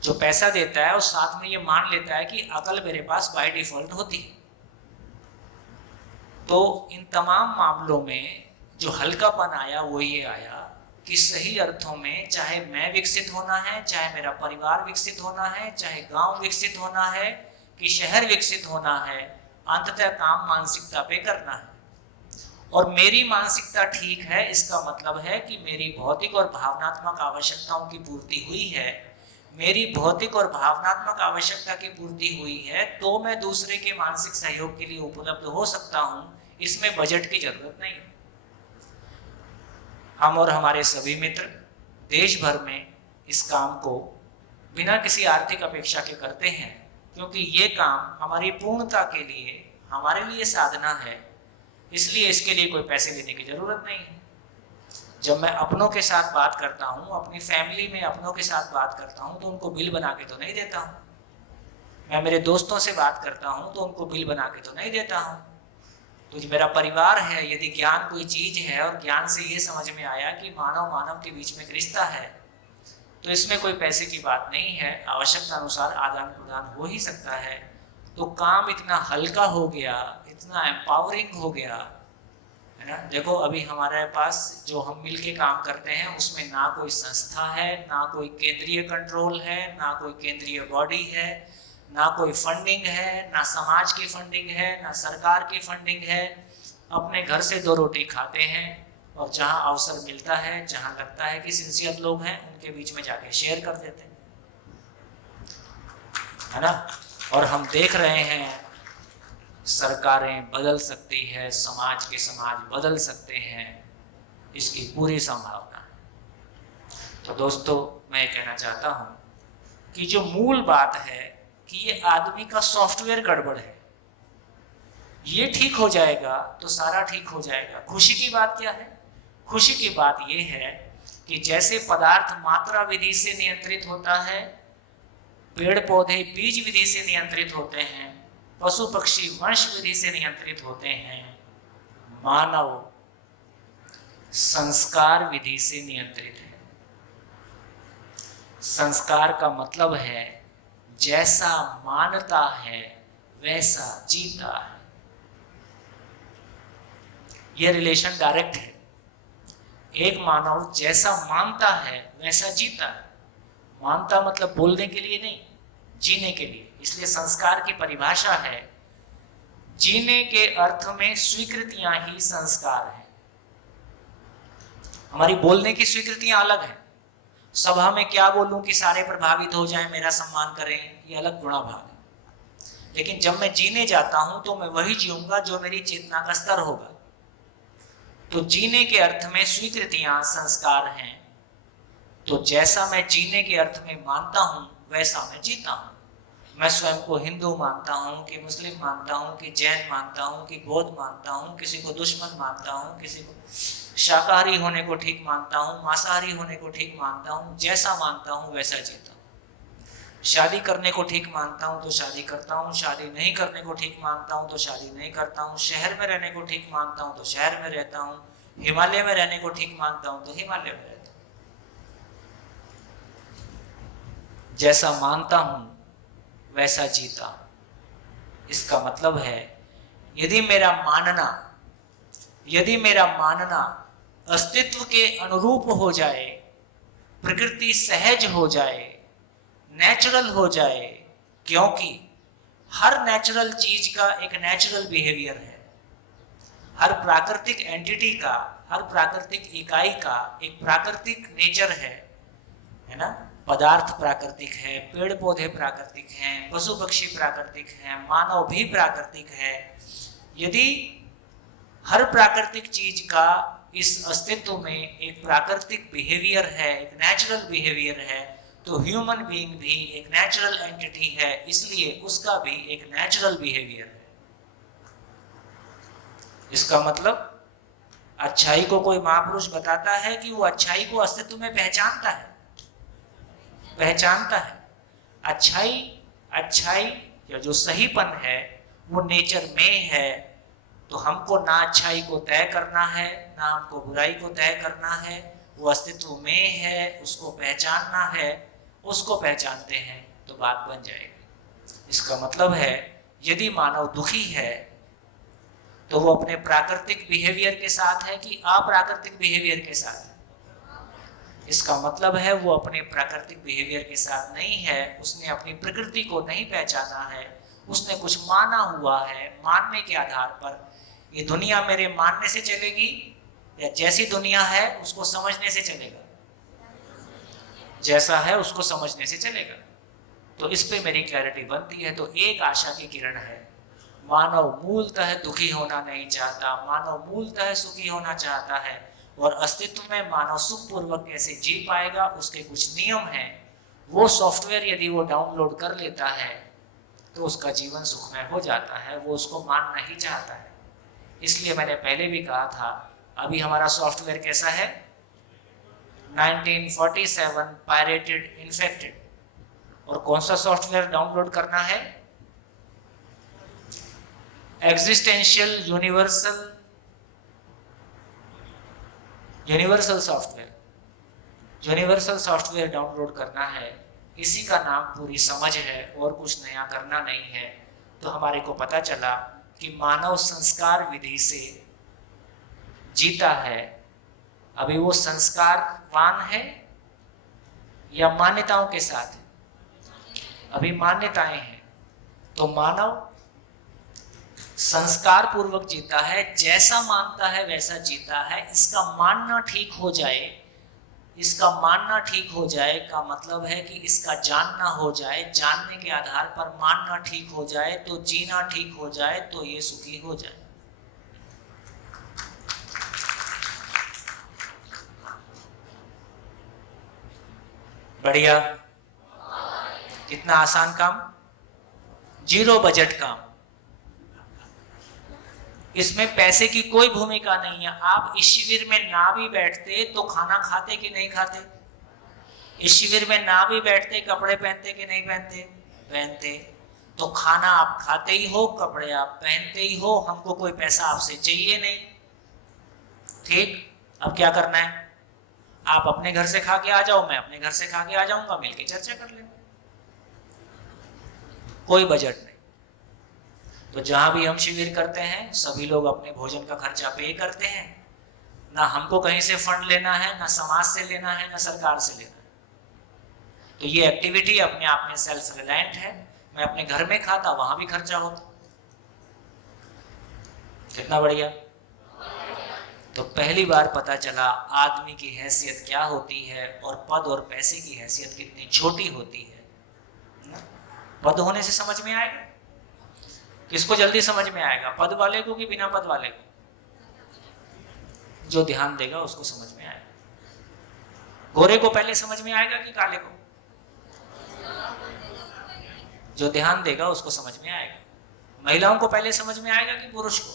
जो पैसा देता है और साथ में ये मान लेता है कि अकल मेरे पास बाय डिफॉल्ट होती है। तो इन तमाम मामलों में जो हल्कापन आया वो ये आया कि सही अर्थों में चाहे मैं विकसित होना है, चाहे मेरा परिवार विकसित होना है, चाहे गांव विकसित होना है कि शहर विकसित होना है, अंततः काम मानसिकता पे करना है। और मेरी मानसिकता ठीक है इसका मतलब है कि मेरी भौतिक और भावनात्मक आवश्यकताओं की पूर्ति हुई है। मेरी भौतिक और भावनात्मक आवश्यकता की पूर्ति हुई है तो मैं दूसरे के मानसिक सहयोग के लिए उपलब्ध हो सकता हूं। इसमें बजट की जरूरत नहीं। हम और हमारे सभी मित्र देश भर में इस काम को बिना किसी आर्थिक अपेक्षा के करते हैं, क्योंकि ये काम हमारी पूर्णता के लिए, हमारे लिए साधना है, इसलिए इसके लिए कोई पैसे लेने की जरूरत नहीं है। जब मैं अपनों के साथ बात करता हूँ, अपनी फैमिली में अपनों के साथ बात करता हूँ, तो उनको बिल बना के तो नहीं देता हूँ। मैं मेरे दोस्तों से बात करता हूँ तो उनको बिल बना के तो नहीं देता हूँ। तो जो मेरा परिवार है, यदि ज्ञान कोई चीज है और ज्ञान से ये समझ में आया कि मानव मानव के बीच में एक रिश्ता है, तो इसमें कोई पैसे की बात नहीं है, आवश्यकता अनुसार आदान प्रदान हो ही सकता है। तो काम इतना हल्का हो गया, इतना एम्पावरिंग हो गया, है ना। देखो अभी हमारे पास जो हम मिलके काम करते हैं उसमें ना कोई संस्था है, ना कोई केंद्रीय कंट्रोल है, ना कोई केंद्रीय बॉडी है, ना कोई फंडिंग है, ना समाज की फंडिंग है, ना सरकार की फंडिंग है। अपने घर से 2 रोटी खाते हैं और जहां अवसर मिलता है, जहां लगता है कि सिंसियर लोग हैं, उनके बीच में जाके शेयर कर देते हैं, है ना। और हम देख रहे हैं सरकारें बदल सकती है, समाज के समाज बदल सकते हैं, इसकी पूरी संभावना है। तो दोस्तों मैं ये कहना चाहता हूं कि जो मूल बात है कि ये आदमी का सॉफ्टवेयर गड़बड़ है, ये ठीक हो जाएगा तो सारा ठीक हो जाएगा। खुशी की बात क्या है? खुशी की बात ये है कि जैसे पदार्थ मात्रा विधि से नियंत्रित होता है, पेड़ पौधे बीज विधि से नियंत्रित होते हैं, पशु पक्षी वंश विधि से नियंत्रित होते हैं, मानव संस्कार विधि से नियंत्रित है। संस्कार का मतलब है जैसा मानता है वैसा जीता है। यह रिलेशन डायरेक्ट है। एक मानव जैसा मानता है वैसा जीता है। मानता मतलब बोलने के लिए नहीं, जीने के लिए। इसलिए संस्कार की परिभाषा है, जीने के अर्थ में स्वीकृतियां ही संस्कार है। हमारी बोलने की स्वीकृतियां अलग हैं। सभा में क्या बोलूं कि सारे प्रभावित हो जाएं, मेरा सम्मान करें, ये अलग गुणाभाग है। लेकिन जब मैं जीने जाता हूं तो मैं वही जीऊंगा जो मेरी चेतना का स्तर होगा। तो जीने के अर्थ में स्वीकृतियां संस्कार हैं। तो जैसा मैं जीने के अर्थ में मानता हूं वैसा मैं जीता हूं। मैं स्वयं को हिंदू मानता हूं कि मुस्लिम मानता हूं कि जैन मानता हूं कि बौद्ध मानता हूं, किसी को दुश्मन मानता हूं, किसी को शाकाहारी होने को ठीक मानता हूं, मांसाहारी होने को ठीक मानता हूं। जैसा मानता हूं वैसा जीता हूं। शादी करने को ठीक मानता हूं तो शादी करता हूं, शादी नहीं करने को ठीक मानता हूं तो शादी नहीं करता हूं। शहर में रहने को ठीक मानता हूं तो शहर में रहता हूं, हिमालय में रहने को ठीक मानता हूं तो हिमालय में रहता हूं। जैसा मानता हूं वैसा जीता हूं। इसका मतलब है यदि मेरा मानना अस्तित्व के अनुरूप हो जाए, प्रकृति सहज हो जाए, नेचुरल हो जाए, क्योंकि हर नेचुरल चीज का एक नेचुरल बिहेवियर है। हर प्राकृतिक एंटिटी का, हर प्राकृतिक इकाई का एक प्राकृतिक नेचर है ना। पदार्थ प्राकृतिक है, पेड़ पौधे प्राकृतिक हैं, पशु पक्षी प्राकृतिक हैं, मानव भी प्राकृतिक है। यदि हर प्राकृतिक चीज का इस अस्तित्व में एक प्राकृतिक बिहेवियर है, एक नेचुरल बिहेवियर है, तो ह्यूमन बीइंग भी एक नेचुरल एंटिटी है, इसलिए उसका भी एक नेचुरल बिहेवियर है। इसका मतलब अच्छाई को कोई महापुरुष बताता है कि वो अच्छाई को अस्तित्व में पहचानता है। अच्छाई या जो सहीपन है वो नेचर में है, तो हमको ना अच्छाई को तय करना है ना हमको बुराई को तय करना है, वो अस्तित्व में है, उसको पहचानना है। उसको पहचानते हैं तो बात बन जाएगी। इसका मतलब है यदि मानव दुखी है तो वो अपने प्राकृतिक बिहेवियर के साथ है कि अप्राकृतिक बिहेवियर के साथ है। इसका मतलब है वो अपने प्राकृतिक बिहेवियर के साथ नहीं है, उसने अपनी प्रकृति को नहीं पहचाना है, उसने कुछ माना हुआ है। मानने के आधार पर ये दुनिया मेरे मानने से चलेगी या जैसी दुनिया है उसको समझने से चलेगा, जैसा है उसको समझने से चलेगा। तो इस पे मेरी क्लैरिटी बनती है। तो एक आशा की किरण है, मानव मूलतः दुखी होना नहीं चाहता, मानव मूलतः सुखी होना चाहता है, और अस्तित्व में मानव सुखपूर्वक कैसे जी पाएगा उसके कुछ नियम हैं। वो सॉफ्टवेयर यदि वो डाउनलोड कर लेता है तो उसका जीवन सुखमय हो जाता है, वो उसको मानना ही चाहता है। इसलिए मैंने पहले भी कहा था, अभी हमारा सॉफ्टवेयर कैसा है? 1947 पायरेटेड इन्फेक्टेड। और कौन सा सॉफ्टवेयर डाउनलोड करना है? एग्जिस्टेंशियल यूनिवर्सल सॉफ्टवेयर डाउनलोड करना है। इसी का नाम पूरी समझ है और कुछ नया करना नहीं है। तो हमारे को पता चला कि मानव संस्कार विधि से जीता है। अभी वो संस्कारवान है या मान्यताओं के साथ है? अभी मान्यताएं हैं। तो मानव संस्कार पूर्वक जीता है, जैसा मानता है वैसा जीता है। इसका मानना ठीक हो जाए का मतलब है कि इसका जानना हो जाए, जानने के आधार पर मानना ठीक हो जाए, तो जीना ठीक हो जाए, तो ये सुखी हो जाए। बढ़िया, कितना आसान काम, जीरो बजट काम। इसमें पैसे की कोई भूमिका नहीं है। आप इस शिविर में ना भी बैठते तो खाना खाते कि नहीं खाते? इस शिविर में ना भी बैठते कपड़े पहनते कि नहीं पहनते? तो खाना आप खाते ही हो, कपड़े आप पहनते ही हो, हमको कोई पैसा आपसे चाहिए नहीं। ठीक, अब क्या करना है? आप अपने घर से खा के आ जाओ, मैं अपने घर से खा के आ जाऊंगा, मिलके चर्चा कर लेंगे। कोई बजट नहीं। तो जहां भी हम शिविर करते हैं सभी लोग अपने भोजन का खर्चा पे करते हैं। ना हमको कहीं से फंड लेना है, ना समाज से लेना है, ना सरकार से लेना है। तो ये एक्टिविटी अपने आप में सेल्फ रिलायंट है। मैं अपने घर में खाता, वहां भी खर्चा होता। कितना बढ़िया। तो पहली बार पता चला आदमी की हैसियत क्या होती है और पद और पैसे की हैसियत कितनी छोटी होती है। पद होने से समझ में आएगा? किसको जल्दी समझ में आएगा, पद वाले को कि बिना पद वाले को? जो ध्यान देगा उसको समझ में आएगा। गोरे को पहले समझ में आएगा कि काले को? जो ध्यान देगा उसको समझ में आएगा। महिलाओं को पहले समझ में आएगा कि पुरुष को?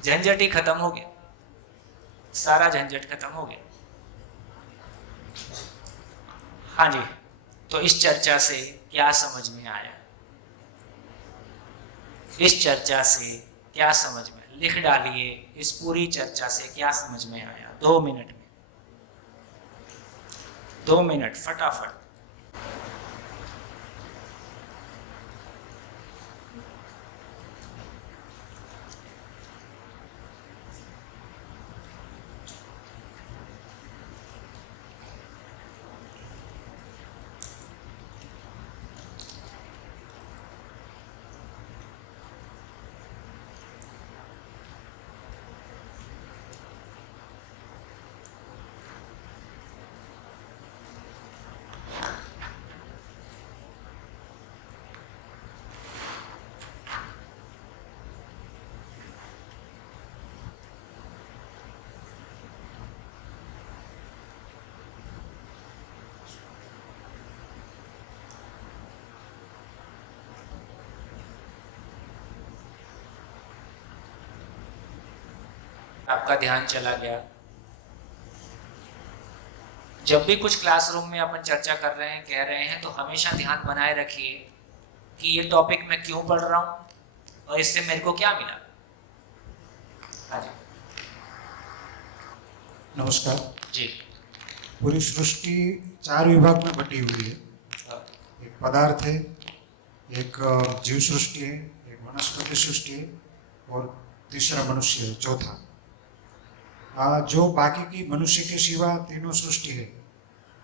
झंझट ही खत्म हो गया, सारा झंझट खत्म हो गया। हाँ जी, तो इस चर्चा से क्या समझ में आया? इस चर्चा से क्या समझ में, लिख डालिए, इस पूरी चर्चा से क्या समझ में आया? 2 मिनट में, 2 मिनट फटाफट। आपका ध्यान चला गया। जब भी कुछ क्लासरूम में अपन चर्चा कर रहे हैं, कह रहे हैं, तो हमेशा ध्यान बनाए रखिए कि ये टॉपिक मैं क्यों पढ़ रहा हूं और इससे मेरे को क्या मिला। हाँ जी, नमस्कार जी। पूरी सृष्टि 4 विभाग में बटी हुई है। एक पदार्थ है, एक जीव सृष्टि है, एक वनस्पति सृष्टि है और तीसरा मनुष्य है, चौथा। जो बाकी की मनुष्य के सिवा तीनों सृष्टि है,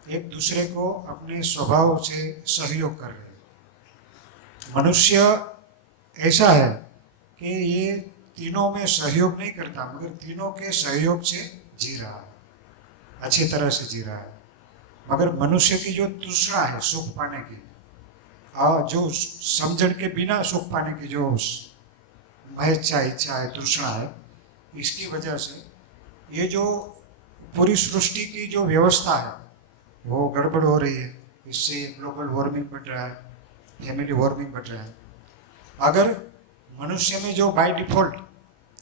एक दूसरे को अपने स्वभाव से सहयोग कर रहे हैं। मनुष्य ऐसा है कि ये तीनों में सहयोग नहीं करता, मगर तीनों के सहयोग से जी रहा है, अच्छी तरह से जी रहा है। मगर मनुष्य की जो तृष्णा है सुख पाने की, जो समझण के बिना सुख पाने की जो महेच्छा, इच्छा है, तृष्णा है, इसकी वजह से ये जो पूरी सृष्टि की जो व्यवस्था है वो गड़बड़ हो रही है। इससे ग्लोबल वार्मिंग बढ़ रहा है, फैमिली वार्मिंग बढ़ रहा है। अगर मनुष्य में जो बाय डिफॉल्ट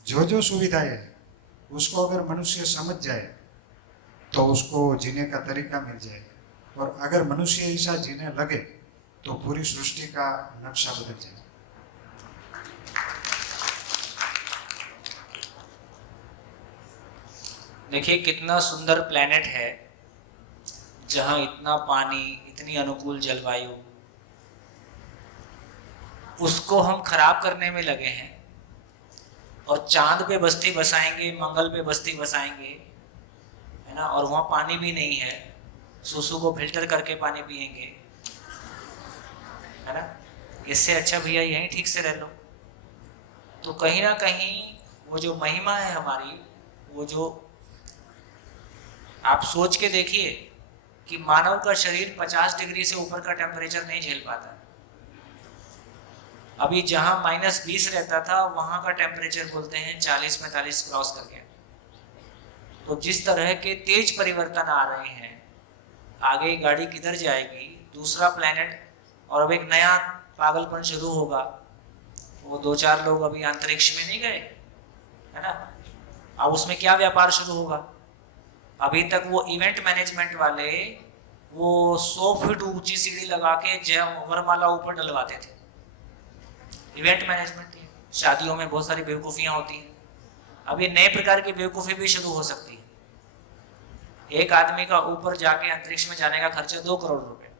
जो सुविधाएं है उसको अगर मनुष्य समझ जाए तो उसको जीने का तरीका मिल जाएगा, और अगर मनुष्य ऐसा जीने लगे तो पूरी सृष्टि का नक्शा बदल जाएगा। देखिए कितना सुंदर प्लेनेट है, जहां इतना पानी, इतनी अनुकूल जलवायु, उसको हम खराब करने में लगे हैं। और चांद पे बस्ती बसाएंगे, मंगल पे बस्ती बसाएंगे, है ना, और वहां पानी भी नहीं है, सुसु को फिल्टर करके पानी पिएंगे, है ना। इससे अच्छा भैया यहीं ठीक से रह लो। तो कहीं ना कहीं वो जो महिमा है हमारी, वो जो आप सोच के देखिए कि मानव का शरीर 50 डिग्री से ऊपर का टेम्परेचर नहीं झेल पाता। अभी जहां -20 रहता था वहां का टेम्परेचर बोलते हैं 40-45 क्रॉस कर गया। तो जिस तरह के तेज परिवर्तन आ रहे हैं, आगे गाड़ी किधर जाएगी, दूसरा प्लेनेट, और अब एक नया पागलपन शुरू होगा। वो 2-4 लोग अभी अंतरिक्ष में नहीं गए, है ना, अब उसमें क्या व्यापार शुरू होगा। अभी तक वो इवेंट मैनेजमेंट वाले वो 100 फीट ऊंची सीढ़ी लगा के वरमाला ऊपर डलवाते थे। इवेंट मैनेजमेंट थी। शादियों में बहुत सारी बेवकूफ़ियाँ होती हैं। अब ये नए प्रकार की बेवकूफ़ी भी शुरू हो सकती है। एक आदमी का ऊपर जाके अंतरिक्ष में जाने का खर्चा 2 करोड़ रुपए।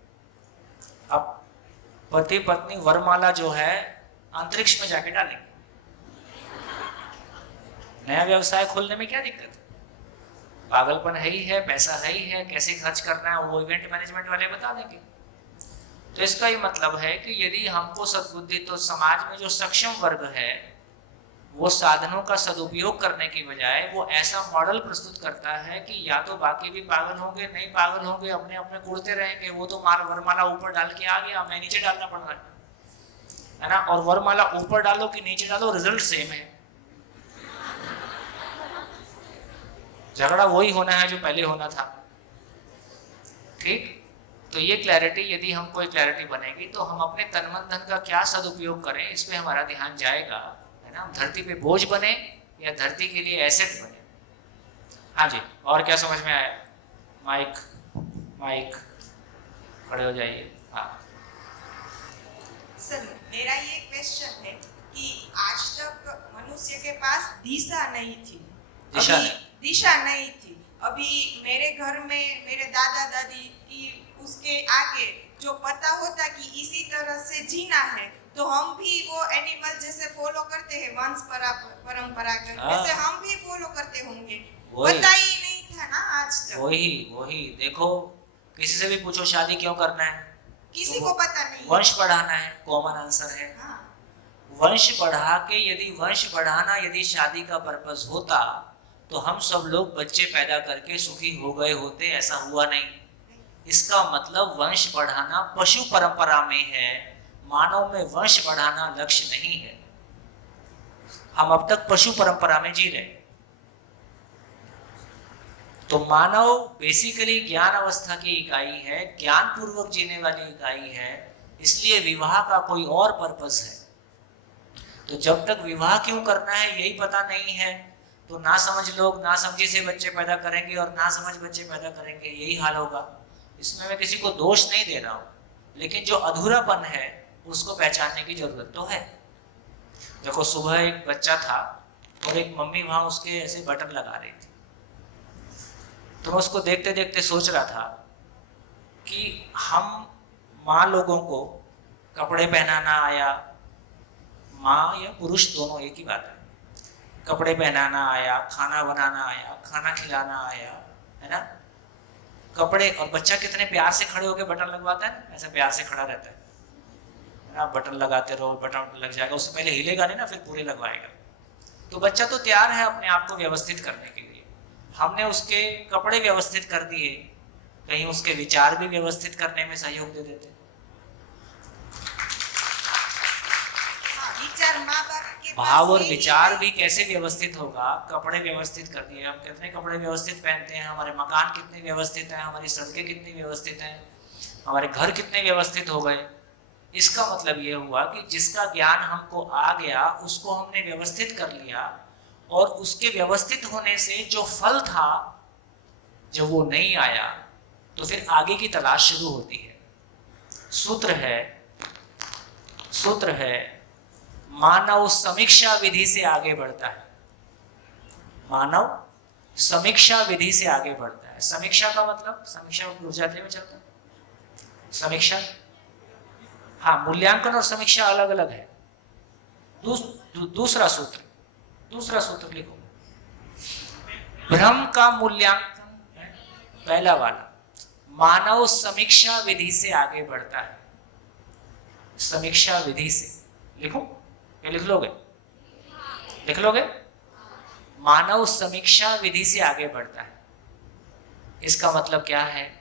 अब पति पत्नी वरमाला जो है अंतरिक्ष में जाके डालेंगे। नया व्यवसाय खोलने में क्या दिक्कत है? पागलपन है ही है, पैसा है ही है, कैसे खर्च करना है वो इवेंट मैनेजमेंट वाले बता देंगे। तो इसका ही मतलब है कि यदि हमको सद्बुद्धि, तो समाज में जो सक्षम वर्ग है वो साधनों का सदुपयोग करने की बजाय वो ऐसा मॉडल प्रस्तुत करता है कि या तो बाकी भी पागल होंगे, नहीं पागल होंगे, अपने अपने कुड़ते रहेंगे। वो तो वरमाला ऊपर डाल के आ गया, हमें नीचे डालना पड़ रहा है ना। और वरमाला ऊपर डालो कि नीचे डालो, रिजल्ट सेम है। झगड़ा वही होना है जो पहले होना था। ठीक, तो ये क्लैरिटी, यदि हम कोई क्लैरिटी बनेगी तो हम अपने तन मन धन का क्या सदुपयोग करें, इस पे हमारा ध्यान जाएगा, है ना। धरती पे बोझ बने या धरती के लिए एसेट बने। हाँ जी, और क्या समझ में आया? माइक खड़े हो जाइए। हाँ सर, मेरा ये क्वेश्चन है कि आज तक मनुष्य के पास दिशा नहीं थी, दिशा नहीं थी। अभी मेरे घर में मेरे दादा दादी की उसके आगे जो पता होता कि इसी तरह से जीना है, तो हम भी वो एनिमल जैसे फॉलो करते हैं, वंश परंपरागत, वैसे हम भी फॉलो करते होंगे। पता ही नहीं था ना आज तक। वही देखो, किसी से भी पूछो शादी क्यों करना है, किसी को पता नहीं। वंश बढ़ाना है, कॉमन आंसर है। वंश बढ़ा के, यदि वंश बढ़ाना यदि शादी का पर्पस होता तो हम सब लोग बच्चे पैदा करके सुखी हो गए होते। ऐसा हुआ नहीं। इसका मतलब वंश बढ़ाना पशु परंपरा में है, मानव में वंश बढ़ाना लक्ष्य नहीं है। हम अब तक पशु परंपरा में जी रहे। तो मानव बेसिकली ज्ञान अवस्था की इकाई है, ज्ञान पूर्वक जीने वाली इकाई है, इसलिए विवाह का कोई और पर्पस है। तो जब तक विवाह क्यों करना है यही पता नहीं है, तो ना समझ लोग ना समझी से बच्चे पैदा करेंगे और ना समझ बच्चे पैदा करेंगे, यही हाल होगा। इसमें मैं किसी को दोष नहीं दे रहा हूँ, लेकिन जो अधूरापन है उसको पहचानने की जरूरत तो है। देखो सुबह एक बच्चा था और एक मम्मी वहां उसके ऐसे बटन लगा रही थी, तो मैं उसको देखते देखते सोच रहा था कि हम माँ लोगों को कपड़े पहनाना आया, माँ या पुरुष दोनों एक ही बात है, कपड़े पहनाना आया, खाना बनाना आया, खाना खिलाना आया, है ना, कपड़े। और बच्चा कितने प्यार से खड़े होकर बटन लगवाता है ना, ऐसा प्यार से खड़ा रहता है, आप बटन लगाते रहो, बटन लग जाएगा, उससे पहले हिलेगा नहीं ना, फिर पूरे लगवाएगा। तो बच्चा तो तैयार है अपने आप को व्यवस्थित करने के लिए, हमने उसके कपड़े व्यवस्थित कर दिए, कहीं उसके विचार भी व्यवस्थित करने में सहयोग दे देते। भाव और विचार भी कैसे व्यवस्थित होगा, कपड़े व्यवस्थित कर दिए, हम कितने कपड़े व्यवस्थित पहनते हैं, हमारे मकान कितने व्यवस्थित हैं, हमारी सड़कें कितनी व्यवस्थित हैं, हमारे घर कितने व्यवस्थित हो गए। इसका मतलब ये हुआ कि जिसका ज्ञान हमको आ गया उसको हमने व्यवस्थित कर लिया, और उसके व्यवस्थित होने से जो फल था जब वो नहीं आया तो फिर आगे की तलाश शुरू होती है। सूत्र है मानव समीक्षा विधि से आगे बढ़ता है, मानव समीक्षा विधि से आगे बढ़ता है। समीक्षा का मतलब, समीक्षा गुजराती में चलता है समीक्षा, हाँ, मूल्यांकन और समीक्षा अलग अलग है। दूसरा सूत्र लिखो, भ्रम का मूल्यांकन है पहला वाला, मानव समीक्षा विधि से आगे बढ़ता है। समीक्षा विधि से लिखो, ये लिख लोगे, मानव समीक्षा विधि से आगे बढ़ता है। इसका मतलब क्या है,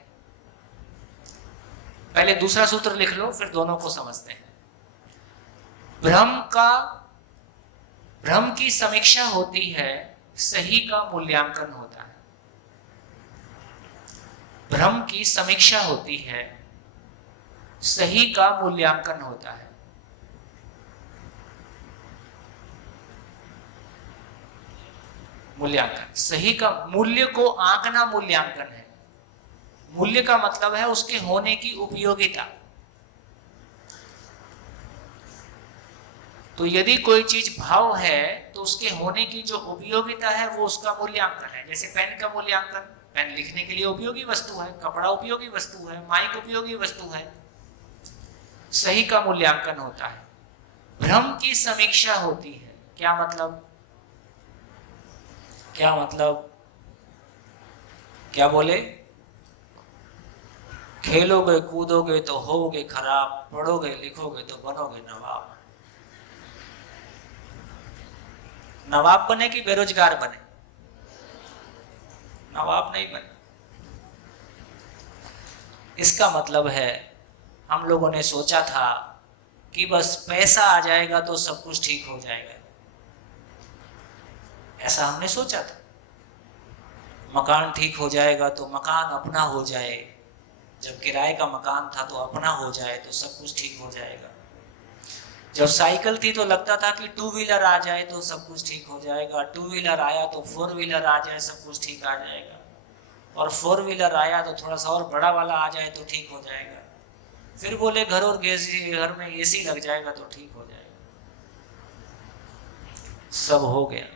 पहले दूसरा सूत्र लिख लो, फिर दोनों को समझते हैं। भ्रम की समीक्षा होती है, सही का मूल्यांकन होता है। भ्रम की समीक्षा होती है, सही का मूल्यांकन होता है। मूल्यांकन, सही का, मूल्य को आंकना मूल्यांकन है। मूल्य का मतलब है उसके होने की उपयोगिता। तो यदि कोई चीज भाव है तो उसके होने की जो उपयोगिता है वो उसका मूल्यांकन है। जैसे पेन का मूल्यांकन, पेन लिखने के लिए उपयोगी वस्तु है, कपड़ा उपयोगी वस्तु है, माइक उपयोगी वस्तु है, सही का मूल्यांकन होता है। भ्रम की समीक्षा होती है, क्या मतलब, क्या बोले, खेलोगे कूदोगे तो होगे खराब, पढ़ोगे लिखोगे तो बनोगे नवाब। नवाब बने कि बेरोजगार बने? नवाब नहीं बने। इसका मतलब है हम लोगों ने सोचा था कि बस पैसा आ जाएगा तो सब कुछ ठीक हो जाएगा, ऐसा हमने सोचा था। मकान ठीक हो जाएगा तो मकान अपना हो जाए, जब किराए का मकान था तो अपना हो जाए तो सब कुछ ठीक हो जाएगा। जब साइकिल थी तो लगता था कि टू व्हीलर आ जाए तो सब कुछ ठीक हो जाएगा, टू व्हीलर आया तो फोर व्हीलर आ जाए सब कुछ ठीक आ जाएगा, और फोर व्हीलर आया तो थोड़ा सा और बड़ा वाला आ जाए तो ठीक हो जाएगा। फिर बोले घर में एसी लग जाएगा तो ठीक हो जाएगा। सब हो गया,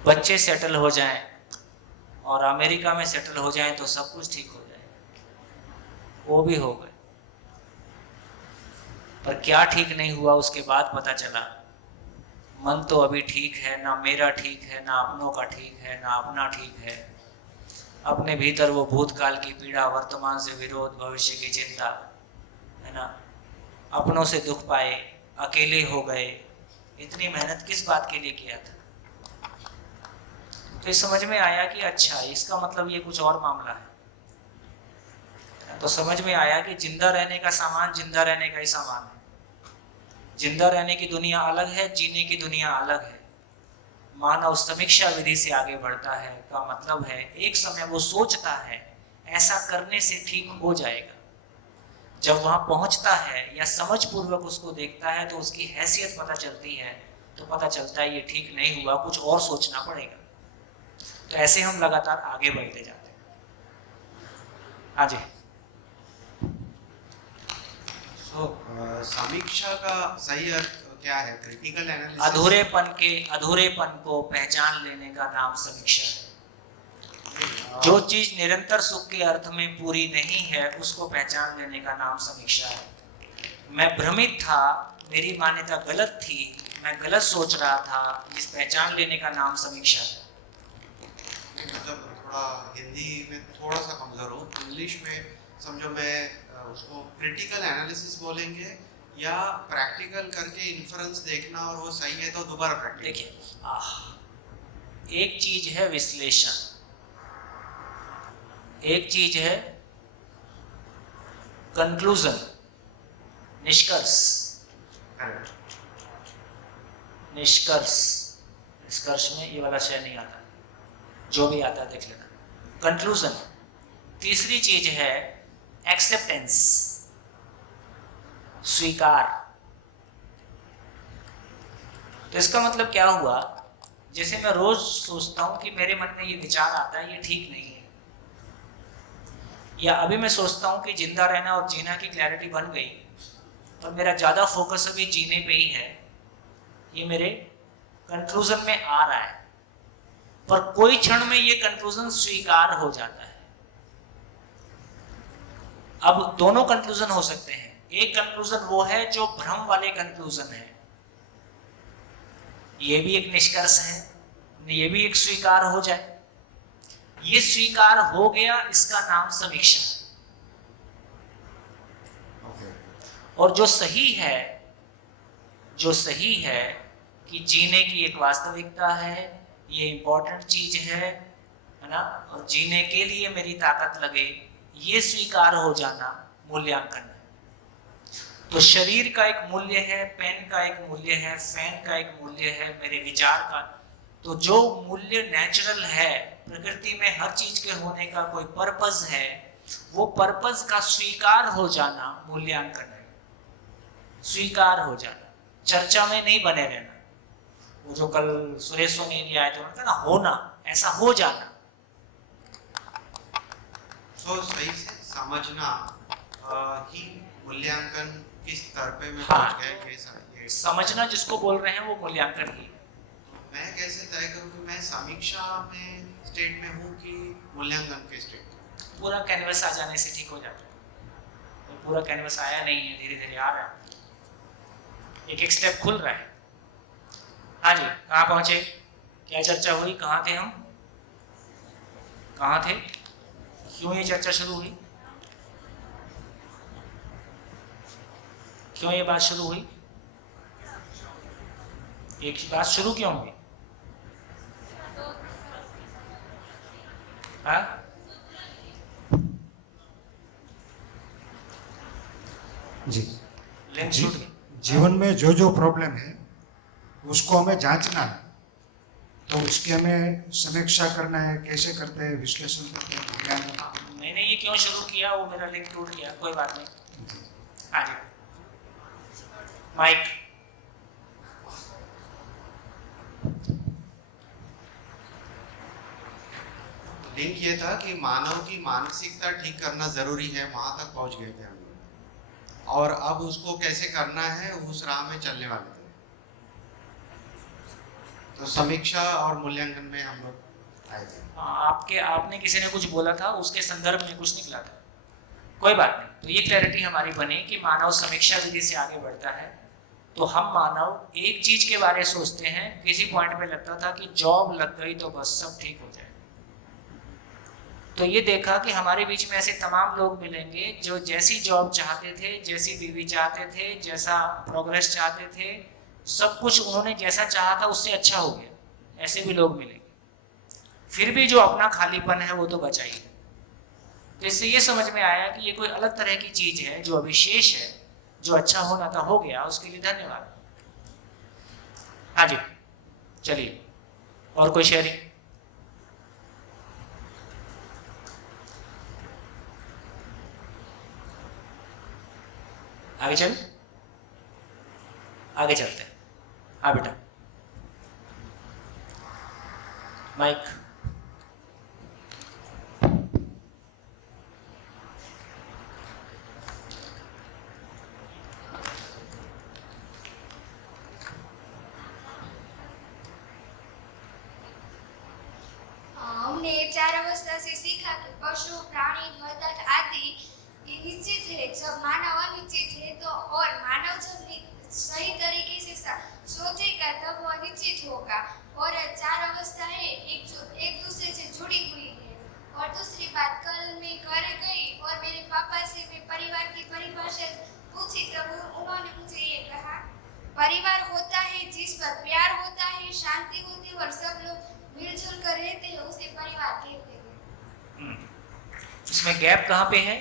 बच्चे सेटल हो जाएं और अमेरिका में सेटल हो जाएं तो सब कुछ ठीक हो जाएगा, वो भी हो गए। पर क्या ठीक नहीं हुआ उसके बाद पता चला, मन तो अभी ठीक है, ना मेरा ठीक है, ना अपनों का ठीक है, ना अपना ठीक है। अपने भीतर वो भूतकाल की पीड़ा, वर्तमान से विरोध, भविष्य की चिंता, है ना, अपनों से दुख पाए, अकेले हो गए। इतनी मेहनत किस बात के लिए किया था? तो समझ में आया कि अच्छा, इसका मतलब ये कुछ और मामला है। तो समझ में आया कि जिंदा रहने का सामान जिंदा रहने का ही सामान है। जिंदा रहने की दुनिया अलग है, जीने की दुनिया अलग है। मानव समीक्षा विधि से आगे बढ़ता है का मतलब है एक समय वो सोचता है ऐसा करने से ठीक हो जाएगा। जब वहां पहुंचता है या समझ पूर्वक उसको देखता है तो उसकी हैसियत पता चलती है, तो पता चलता है ये ठीक नहीं हुआ, कुछ और सोचना पड़ेगा। तो ऐसे हम लगातार आगे बढ़ते जाते हैं। हाँ जी। समीक्षा का सही अर्थ क्या है? Critical analysis. अधूरेपन को पहचान लेने का नाम समीक्षा है। जो चीज निरंतर सुख के अर्थ में पूरी नहीं है उसको पहचान लेने का नाम समीक्षा है। मैं भ्रमित था, मेरी मान्यता गलत थी, मैं गलत सोच रहा था, इस पहचान लेने का नाम समीक्षा है। मतलब थोड़ा हिंदी में थोड़ा सा कमजोर हो, इंग्लिश में समझो मैं उसको क्रिटिकल एनालिसिस बोलेंगे या प्रैक्टिकल करके इन्फ्रेंस देखना और वो सही है तो दोबारा प्रैक्टिस। देखिए, एक चीज है विश्लेषण, एक चीज है कंक्लूजन, निष्कर्ष। निष्कर्ष में ये वाला शय नहीं आता, जो भी आता है देख लेना। कंक्लूजन। तीसरी चीज है एक्सेप्टेंस, स्वीकार। तो इसका मतलब क्या हुआ, जैसे मैं रोज सोचता हूं कि मेरे मन में ये विचार आता है ये ठीक नहीं है, या अभी मैं सोचता हूं कि जिंदा रहना और जीना की क्लैरिटी बन गई, पर मेरा ज्यादा फोकस अभी जीने पे ही है, ये मेरे कंक्लूजन में आ रहा है। पर कोई क्षण में ये कंक्लूजन स्वीकार हो जाता है। अब दोनों कंक्लूजन हो सकते हैं। एक कंक्लूजन वो है जो भ्रम वाले कंक्लूजन है, ये भी एक निष्कर्ष है, ये भी एक स्वीकार हो जाए। ये स्वीकार हो गया, इसका नाम समीक्षा है। और जो सही है कि जीने की एक वास्तविकता है, ये इंपॉर्टेंट चीज है ना, और जीने के लिए मेरी ताकत लगे, ये स्वीकार हो जाना मूल्यांकन है। तो शरीर का एक मूल्य है, पेन का एक मूल्य है, फैन का एक मूल्य है, मेरे विचार का। तो जो मूल्य नेचुरल है, प्रकृति में हर चीज के होने का कोई पर्पस है, वो पर्पस का स्वीकार हो जाना मूल्यांकन है। स्वीकार हो जाना, चर्चा में नहीं बने रहना। वो जो कल सुरेश सोनी जी आए थे, उन्होंने कहा ना, होना, ऐसा हो जाना। तो सही से समझना ही मूल्यांकन किस स्तर पे में हाँ, पहुंच गए, ये समझना जिसको बोल रहे हैं वो मूल्यांकन ही है। मैं कैसे तय करूं कि मैं समीक्षा में स्टेट में हूं कि मूल्यांकन के स्टेट में? पूरा कैनवस आ जाने से ठीक हो जाता है। तो पूरा कैनवस आया नहीं है, धीरे धीरे आ रहा है, एक एक स्टेप खुल रहा है। हाँ जी, कहाँ पहुंचे, क्या चर्चा हुई, कहाँ थे हम, कहाँ थे, क्यों ये चर्चा शुरू हुई, क्यों ये बात शुरू हुई, एक बात शुरू क्यों हुई? हाँ, जी लिंक छूट गई। जीवन में जो जो प्रॉब्लम है उसको हमें जांचना है, तो उसकी हमें समीक्षा करना है। कैसे करते हैं, विश्लेषण करते हैं, ज्ञान करते हैं। मैंने ये क्यों शुरू किया, वो मेरा लिंक टूट गया, कोई बात नहीं। हाँ जी, माइक। लिंक ये था कि मानव की मानसिकता ठीक करना जरूरी है, वहां तक पहुंच गए थे हम लोग, और अब उसको कैसे करना है उस राह में चलने वाले थे। तो समीक्षा और मूल्यांकन में हम लोग आए थे। आपने किसी ने कुछ बोला था, उसके संदर्भ में कुछ निकला था, कोई बात नहीं। तो ये क्लैरिटी हमारी बनी कि मानव समीक्षा विधि से आगे बढ़ता है। तो हम मानव एक चीज के बारे में सोचते हैं, किसी पॉइंट पे लगता था कि जॉब लग गई तो बस सब ठीक हो जाए। तो ये देखा कि हमारे बीच में ऐसे तमाम लोग मिलेंगे जो जैसी जॉब चाहते थे, जैसी बीवी चाहते थे, जैसा प्रोग्रेस चाहते थे, सब कुछ उन्होंने जैसा चाहा था उससे अच्छा हो गया। ऐसे भी लोग मिलेंगे। फिर भी जो अपना खालीपन है वो तो बचा ही। तो इससे ये समझ में आया कि ये कोई अलग तरह की चीज है जो अविशेष है, जो अच्छा होना था हो गया, उसके लिए धन्यवाद। हाँ जी, चलिए, और कोई शेयरिंग? आगे चल, आगे चलते हैं। हाँ बेटा। माइक। हमने 4 अवस्था से सीखा कि पशु प्राणी पदार्थ आदि ये निश्चित है। जब मानव अनिश्चित है तो और मानव जब सही तरीके से सोचेगा तब वो निश्चित होगा। और 4 अवस्थाएं एक दूसरे से जुड़ी हुई है। और दूसरी बात, कल मैं घर गई और मेरे पापा से मैं परिवार की परिभाषा पूछी तब उन्होंने मुझे ये कहा, परिवार होता है जिस पर प्यार होता है, शांति होती है और सब लोग मिलजुल कर रहते हैं, उसे परिवार कहते हैं। इसमें गैप कहाँ पे है?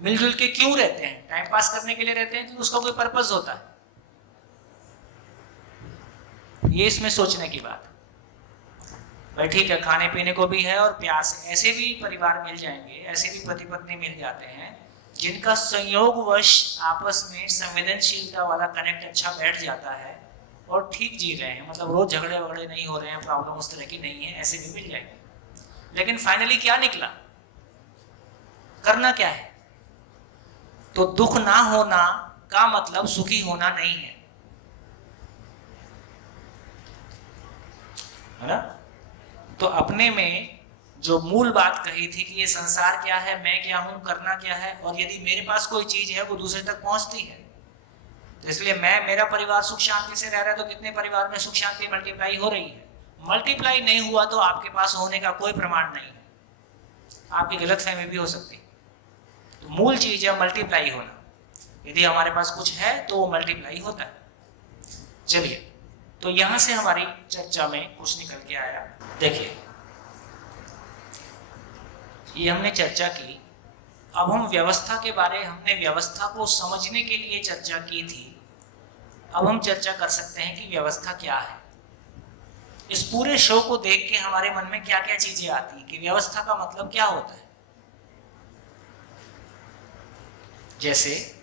मिलजुल के क्यों रहते हैं? टाइम पास करने के लिए रहते हैं कि उसका कोई पर्पस होता है? ये इसमें सोचने की बात है। भाई ठीक है, खाने पीने को भी है और प्यास है। ऐसे भी परिवार मिल जाएंगे, ऐसे भी पति पत्नी मिल जाते हैं जिनका संयोगवश आपस में संवेदनशीलता वाला कनेक्ट अच्छा बैठ जाता है और ठीक जी रहे हैं, मतलब रोज झगड़े वगड़े नहीं हो रहे हैं, प्रॉब्लम उस तरह की नहीं है, ऐसे भी मिल जाएंगे। लेकिन फाइनली क्या निकला? करना क्या है? तो दुख ना होना का मतलब सुखी होना नहीं है, है ना? तो अपने में जो मूल बात कही थी कि ये संसार क्या है, मैं क्या हूं, करना क्या है, और यदि मेरे पास कोई चीज है वो दूसरे तक पहुंचती है, तो इसलिए मेरा परिवार सुख शांति से रह रहा है, तो कितने परिवार में सुख शांति मल्टीप्लाई हो रही है। मल्टीप्लाई नहीं हुआ तो आपके पास होने का कोई प्रमाण नहीं है, आपकी गलतफहमी भी हो सकती है। तो मूल चीज है मल्टीप्लाई होना। यदि हमारे पास कुछ है तो वो मल्टीप्लाई होता है। चलिए, तो यहां से हमारी चर्चा में कुछ निकल के आया। देखिए, ये हमने चर्चा की। अब हम व्यवस्था के बारे, हमने व्यवस्था को समझने के लिए चर्चा की थी। अब हम चर्चा कर सकते हैं कि व्यवस्था क्या है। इस पूरे शो को देख के हमारे मन में क्या क्या चीजें आती हैं कि व्यवस्था का मतलब क्या होता है। जैसे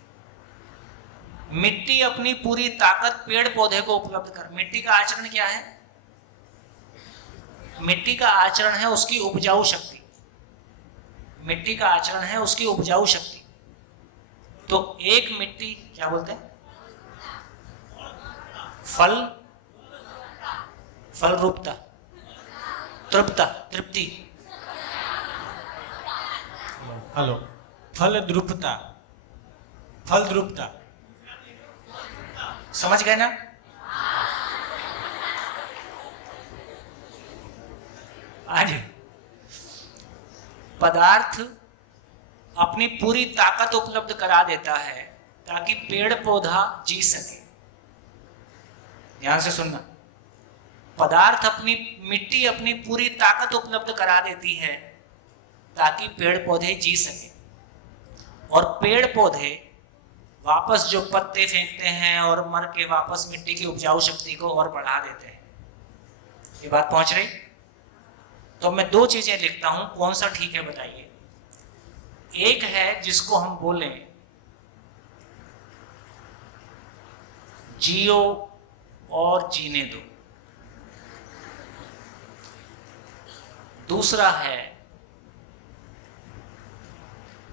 मिट्टी अपनी पूरी ताकत पेड़ पौधे को उपलब्ध कर। मिट्टी का आचरण क्या है? मिट्टी का आचरण है उसकी उपजाऊ शक्ति। मिट्टी का आचरण है उसकी उपजाऊ शक्ति। तो एक मिट्टी क्या बोलते हैं? फल रूपता, तृप्ता, तृप्ति। हेलो, फल द्रुपता समझ गए ना? आज पदार्थ अपनी पूरी ताकत उपलब्ध करा देता है ताकि पेड़ पौधा जी सके। ध्यान से सुनना। पदार्थ मिट्टी अपनी पूरी ताकत उपलब्ध करा देती है ताकि पेड़ पौधे जी सके, और पेड़ पौधे वापस जो पत्ते फेंकते हैं और मर के वापस मिट्टी की उपजाऊ शक्ति को और बढ़ा देते हैं। ये बात पहुंच रही? तो मैं 2 चीजें लिखता हूं, कौन सा ठीक है बताइए। एक है जिसको हम बोलें जियो और जीने दो। दूसरा है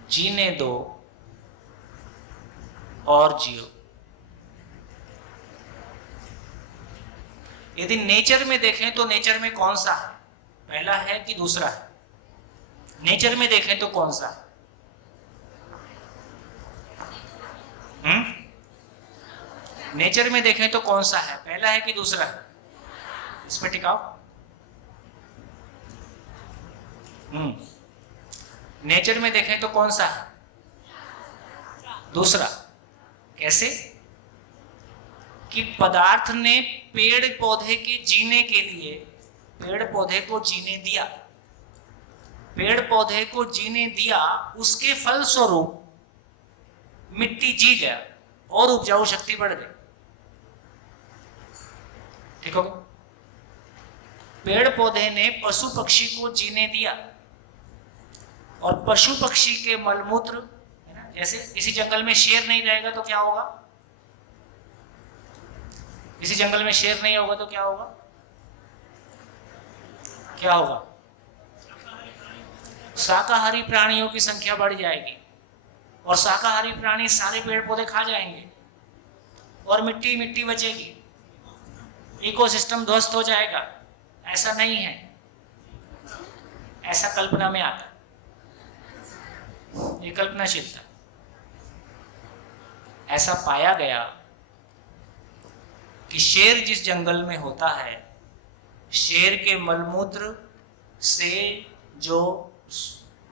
जीने दो और जियो। यदि नेचर में देखें तो नेचर में कौन सा है? पहला है कि दूसरा है? नेचर में देखें तो कौन सा है? नेचर में देखें तो कौन सा है? पहला है कि दूसरा है? इस पर टिकाओ। नेचर में देखें तो कौन सा है? दूसरा। कैसे? कि पदार्थ ने पेड़ पौधे के जीने के लिए पेड़ पौधे को जीने दिया। पेड़ पौधे को जीने दिया, उसके फल स्वरूप मिट्टी जी गया और उपजाऊ शक्ति बढ़ गई। ठीक हो? पेड़ पौधे ने पशु पक्षी को जीने दिया, और पशु पक्षी के मलमूत्र, है ना, जैसे किसी जंगल में शेर नहीं रहेगा तो क्या होगा? किसी जंगल में शेर नहीं होगा तो क्या होगा? क्या होगा? शाकाहारी प्राणियों की संख्या बढ़ जाएगी और शाकाहारी प्राणी सारे पेड़ पौधे खा जाएंगे और मिट्टी मिट्टी बचेगी, इकोसिस्टम ध्वस्त हो जाएगा। ऐसा नहीं है, ऐसा कल्पना में आता, ये कल्पनाशीलता। ऐसा पाया गया कि शेर जिस जंगल में होता है, शेर के मलमूत्र से जो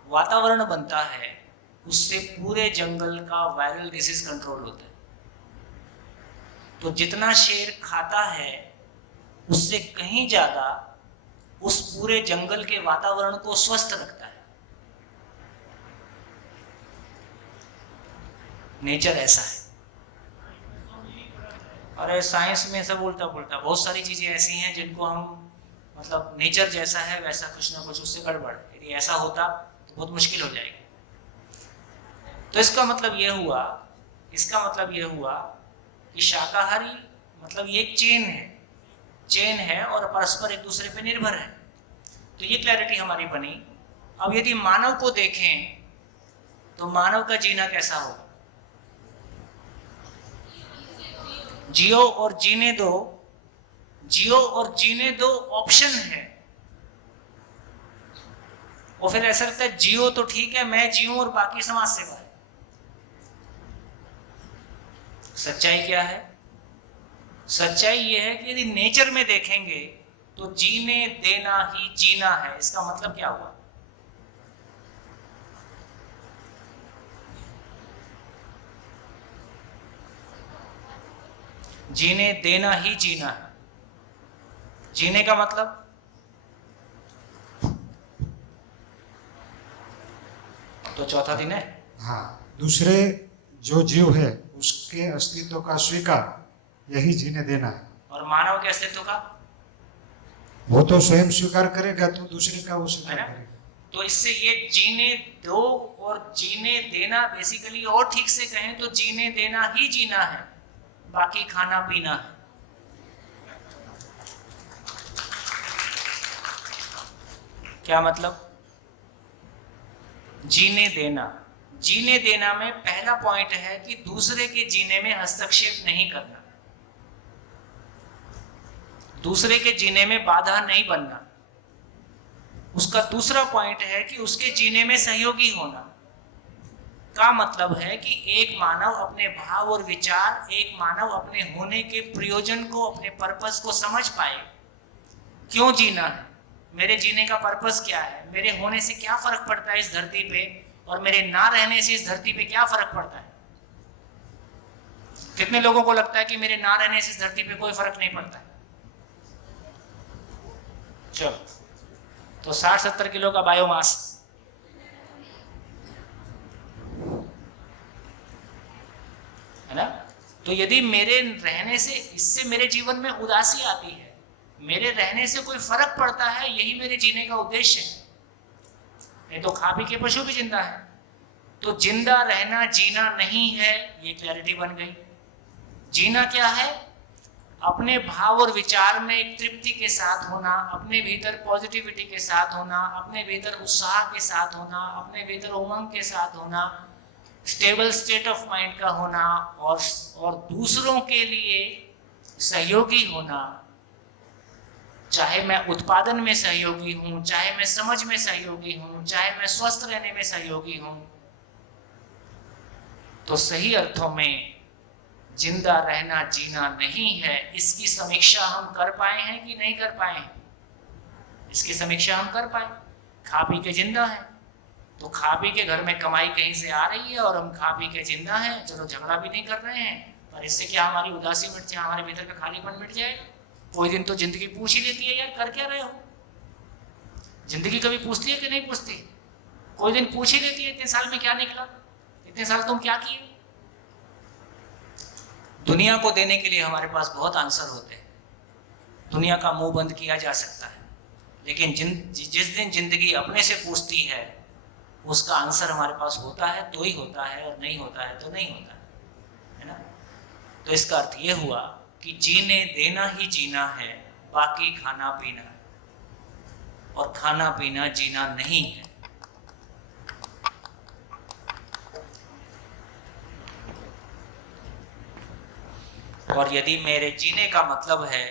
वातावरण बनता है उससे पूरे जंगल का वायरल डिसीज कंट्रोल होता है। तो जितना शेर खाता है उससे कहीं ज्यादा उस पूरे जंगल के वातावरण को स्वस्थ रखता है। नेचर ऐसा है। अरे साइंस में सब उल्टा पुल्टा, बहुत सारी चीजें ऐसी हैं जिनको हम मतलब नेचर जैसा है वैसा कुछ ना कुछ उससे गड़बड़। यदि ऐसा होता तो बहुत मुश्किल हो जाएगी। तो इसका मतलब ये हुआ कि शाकाहारी मतलब ये एक चेन है और परस्पर एक दूसरे पे निर्भर है। तो ये क्लैरिटी हमारी बनी। अब यदि मानव को देखें तो मानव का जीना कैसा होगा? जियो और जीने दो ऑप्शन है। और फिर ऐसा लगता है जियो तो ठीक है, मैं जीऊं और बाकी समाज सेवा है। सच्चाई क्या है? सच्चाई यह है कि यदि नेचर में देखेंगे तो जीने देना ही जीना है। इसका मतलब क्या हुआ? जीने देना ही जीना है। जीने का मतलब तो चौथा दिन है। हाँ, दूसरे जो जीव है उसके अस्तित्व का स्वीकार, यही जीने देना है। और मानव के अस्तित्व का वो तो स्वयं स्वीकार करेगा तो दूसरे का वो स्वीकार है ना? करेगा। तो इससे ये जीने दो और जीने देना बेसिकली, और ठीक से कहें तो जीने देना ही जीना है, बाकी खाना पीना है। क्या मतलब? जीने देना में पहला पॉइंट है कि दूसरे के जीने में हस्तक्षेप नहीं करना, दूसरे के जीने में बाधा नहीं बनना। उसका दूसरा पॉइंट है कि उसके जीने में सहयोगी होना। का मतलब है कि एक मानव अपने भाव और विचार, एक मानव अपने होने के प्रयोजन को, अपने पर्पस को समझ पाए। क्यों जीना है, मेरे जीने का पर्पस क्या है, मेरे होने से क्या फर्क पड़ता है इस धरती पे, और मेरे ना रहने से इस धरती पे क्या फर्क पड़ता है। कितने लोगों को लगता है कि मेरे ना रहने से इस धरती पे कोई फर्क नहीं पड़ता है? चलो, तो 60-70 किलो का बायोमास, है ना? तो यदि मेरे रहने से, इससे मेरे जीवन में उदासी आती है, मेरे रहने से कोई फर्क पड़ता है, यही मेरे जीने का उद्देश्य है। नहीं तो खा पी के पशु भी जिंदा है। तो जिंदा रहना जीना नहीं है, ये क्लैरिटी बन गई। जीना क्या है? अपने भाव और विचार में एक तृप्ति के साथ होना, अपने भीतर पॉजिटिविटी के साथ होना, अपने भीतर उत्साह के साथ होना, अपने भीतर उमंग के साथ होना, स्टेबल स्टेट ऑफ माइंड का होना, और दूसरों के लिए सहयोगी होना। चाहे मैं उत्पादन में सहयोगी हूं, चाहे मैं समझ में सहयोगी हूं, चाहे मैं स्वस्थ रहने में सहयोगी हूं। तो सही अर्थों में जिंदा रहना जीना नहीं है। इसकी समीक्षा हम कर पाए हैं कि नहीं कर पाए हैं? इसकी समीक्षा हम कर पाए। खा पी के जिंदा है, तो खा पी के घर में कमाई कहीं से आ रही है और हम खा पी के जिंदा हैं। चलो, झगड़ा भी नहीं कर रहे हैं, पर इससे क्या हमारी उदासी मिट जाए, हमारे भीतर का खालीपन मिट जाएगा। कोई दिन तो जिंदगी पूछ ही लेती है, यार कर क्या रहे हो। जिंदगी कभी पूछती है कि नहीं पूछती? कोई दिन पूछ ही लेती है, इतने साल में क्या निकला, इतने साल तुम क्या किए। दुनिया को देने के लिए हमारे पास बहुत आंसर होते हैं। दुनिया का मुंह बंद किया जा सकता है, लेकिन जिस दिन जिंदगी अपने से पूछती है, उसका आंसर हमारे पास होता है तो ही होता है, और नहीं होता है तो नहीं होता है ना? तो इसका अर्थ ये हुआ कि जीने देना ही जीना है, बाकी खाना पीना है। और खाना पीना जीना नहीं है। और यदि मेरे जीने का मतलब है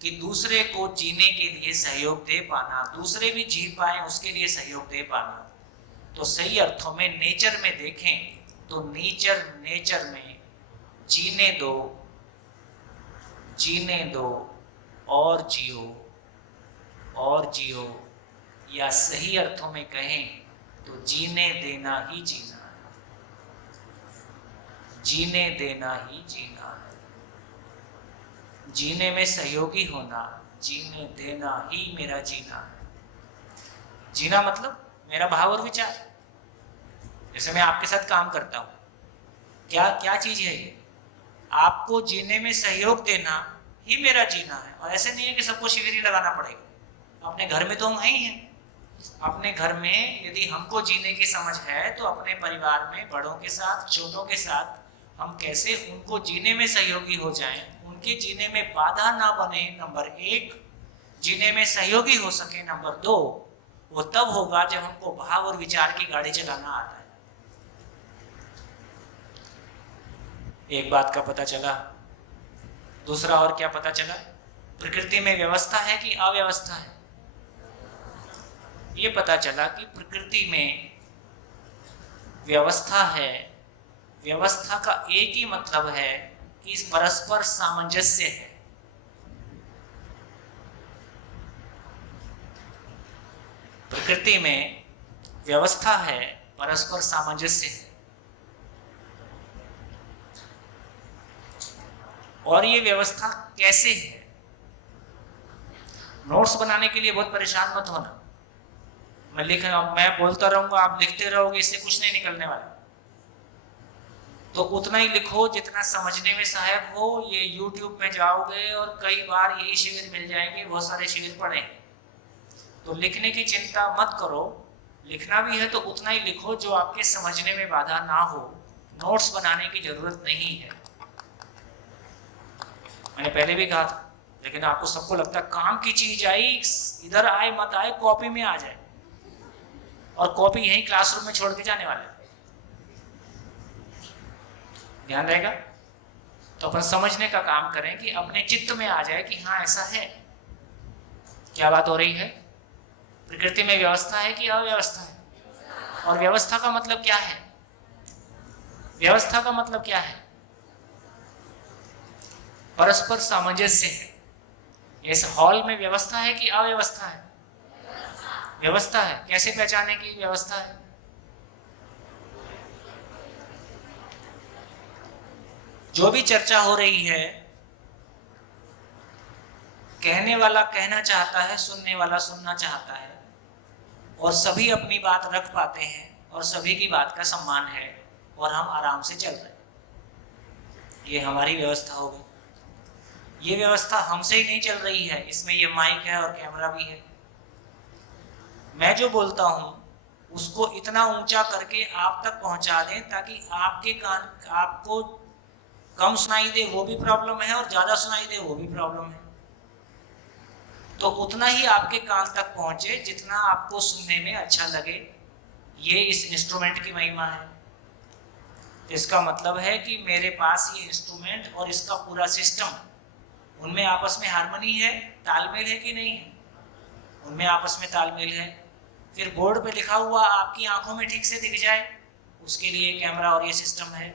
कि दूसरे को जीने के लिए सहयोग दे पाना, दूसरे भी जी पाए उसके लिए सहयोग दे पाना, तो सही अर्थों में नेचर में देखें तो नेचर में जीने दो और जियो, या सही अर्थों में कहें तो जीने देना ही जीना है, जीने देना ही जीना है, जीने में सहयोगी होना, जीने देना ही मेरा जीना है। जीना मतलब मेरा भाव और विचार। जैसे मैं आपके साथ काम करता हूं, क्या चीज है ये? आपको जीने में सहयोग देना ही मेरा जीना है। और ऐसे नहीं है कि सबको शिविर ही लगाना पड़ेगा। अपने घर में तो हम ही हैं। अपने घर में यदि हमको जीने की समझ है तो अपने परिवार में बड़ों के साथ, छोटों के साथ हम कैसे उनको जीने में सहयोगी हो जाएं, उनके जीने में बाधा ना बने, नंबर 1, जीने में सहयोगी हो सके, नंबर 2, वो तब होगा जब हमको भाव और विचार की गाड़ी चलाना आता है। एक बात का पता चला। दूसरा और क्या पता चला? प्रकृति में व्यवस्था है कि अव्यवस्था है। ये पता चला कि प्रकृति में व्यवस्था है। व्यवस्था का एक ही मतलब है कि परस्पर सामंजस्य है। प्रकृति में व्यवस्था है, परस्पर सामंजस्य है। और ये व्यवस्था कैसे है? नोट्स बनाने के लिए बहुत परेशान मत होना। मैं बोलता रहूंगा, आप लिखते रहोगे, इससे कुछ नहीं निकलने वाला। तो उतना ही लिखो जितना समझने में सहायक हो। ये YouTube में जाओगे और कई बार यही शिविर मिल जाएंगे, बहुत सारे शिविर पड़े हैं। तो लिखने की चिंता मत करो। लिखना भी है तो उतना ही लिखो जो आपके समझने में बाधा ना हो। नोट्स बनाने की जरूरत नहीं है। मैंने पहले भी कहा था, लेकिन आपको सबको लगता है काम की चीज आई, इधर आए मत आए, कॉपी में आ जाए, और कॉपी यही क्लासरूम में छोड़ के जाने वाले। ध्यान रहेगा। तो अपन समझने का काम करें कि अपने चित्त में आ जाए कि हाँ ऐसा है। क्या बात हो रही है? प्रकृति में व्यवस्था है कि अव्यवस्था है? और व्यवस्था का मतलब क्या है? व्यवस्था का मतलब क्या है? परस्पर सामंजस्य है। इस हॉल में व्यवस्था है कि अव्यवस्था है? व्यवस्था है। कैसे पहचाने की व्यवस्था है? जो भी चर्चा हो रही है, कहने वाला कहना चाहता है, सुनने वाला सुनना चाहता है, और सभी अपनी बात रख पाते हैं और सभी की बात का सम्मान है और हम आराम से चल रहे हैं। ये हमारी व्यवस्था हो गई। ये व्यवस्था हमसे ही नहीं चल रही है। इसमें ये माइक है और कैमरा भी है। मैं जो बोलता हूं उसको इतना ऊंचा करके आप तक पहुंचा दें ताकि आपके कान, आपको कम सुनाई दे वो भी प्रॉब्लम है और ज्यादा सुनाई दे वो भी प्रॉब्लम है। तो उतना ही आपके कान तक पहुंचे जितना आपको सुनने में अच्छा लगे। ये इस इंस्ट्रूमेंट की महिमा है। इसका मतलब है कि मेरे पास ये इंस्ट्रूमेंट और इसका पूरा सिस्टम, उनमें आपस में हार्मनी है, तालमेल है कि नहीं है? उनमें आपस में तालमेल है। फिर बोर्ड पे लिखा हुआ आपकी आंखों में ठीक से दिख जाए, उसके लिए कैमरा और ये सिस्टम है।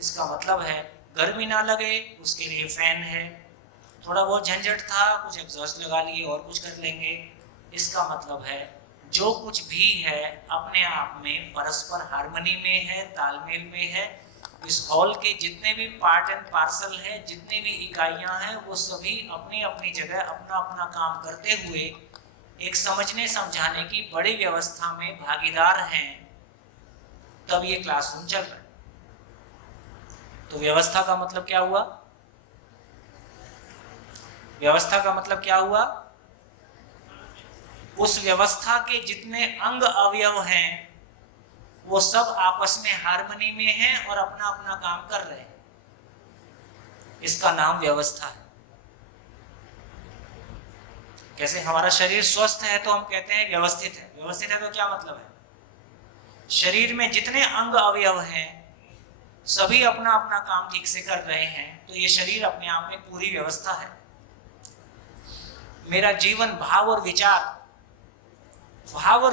इसका मतलब है गर्मी ना लगे उसके लिए फैन है। थोड़ा बहुत झंझट था, कुछ एग्जॉस्ट लगा लिए और कुछ कर लेंगे। इसका मतलब है जो कुछ भी है अपने आप में परस्पर हार्मनी में है, तालमेल में है। इस हॉल के जितने भी पार्ट एंड पार्सल है, जितने भी इकाइयां हैं, वो सभी अपनी अपनी जगह अपना अपना काम करते हुए एक समझने समझाने की बड़ी व्यवस्था में भागीदार हैं। तब ये क्लासरूम चल रहा है। तो व्यवस्था का मतलब क्या हुआ? व्यवस्था का मतलब क्या हुआ? उस व्यवस्था के जितने अंग अवयव हैं वो सब आपस में हार्मनी में हैं और अपना अपना काम कर रहे हैं। इसका नाम व्यवस्था है। कैसे हमारा शरीर स्वस्थ है तो हम कहते हैं व्यवस्थित है। व्यवस्थित है तो क्या मतलब है? शरीर में जितने अंग अवयव हैं सभी अपना अपना काम ठीक से कर रहे हैं, तो ये शरीर अपने आप में पूरी व्यवस्था है। मेरा जीवन भाव और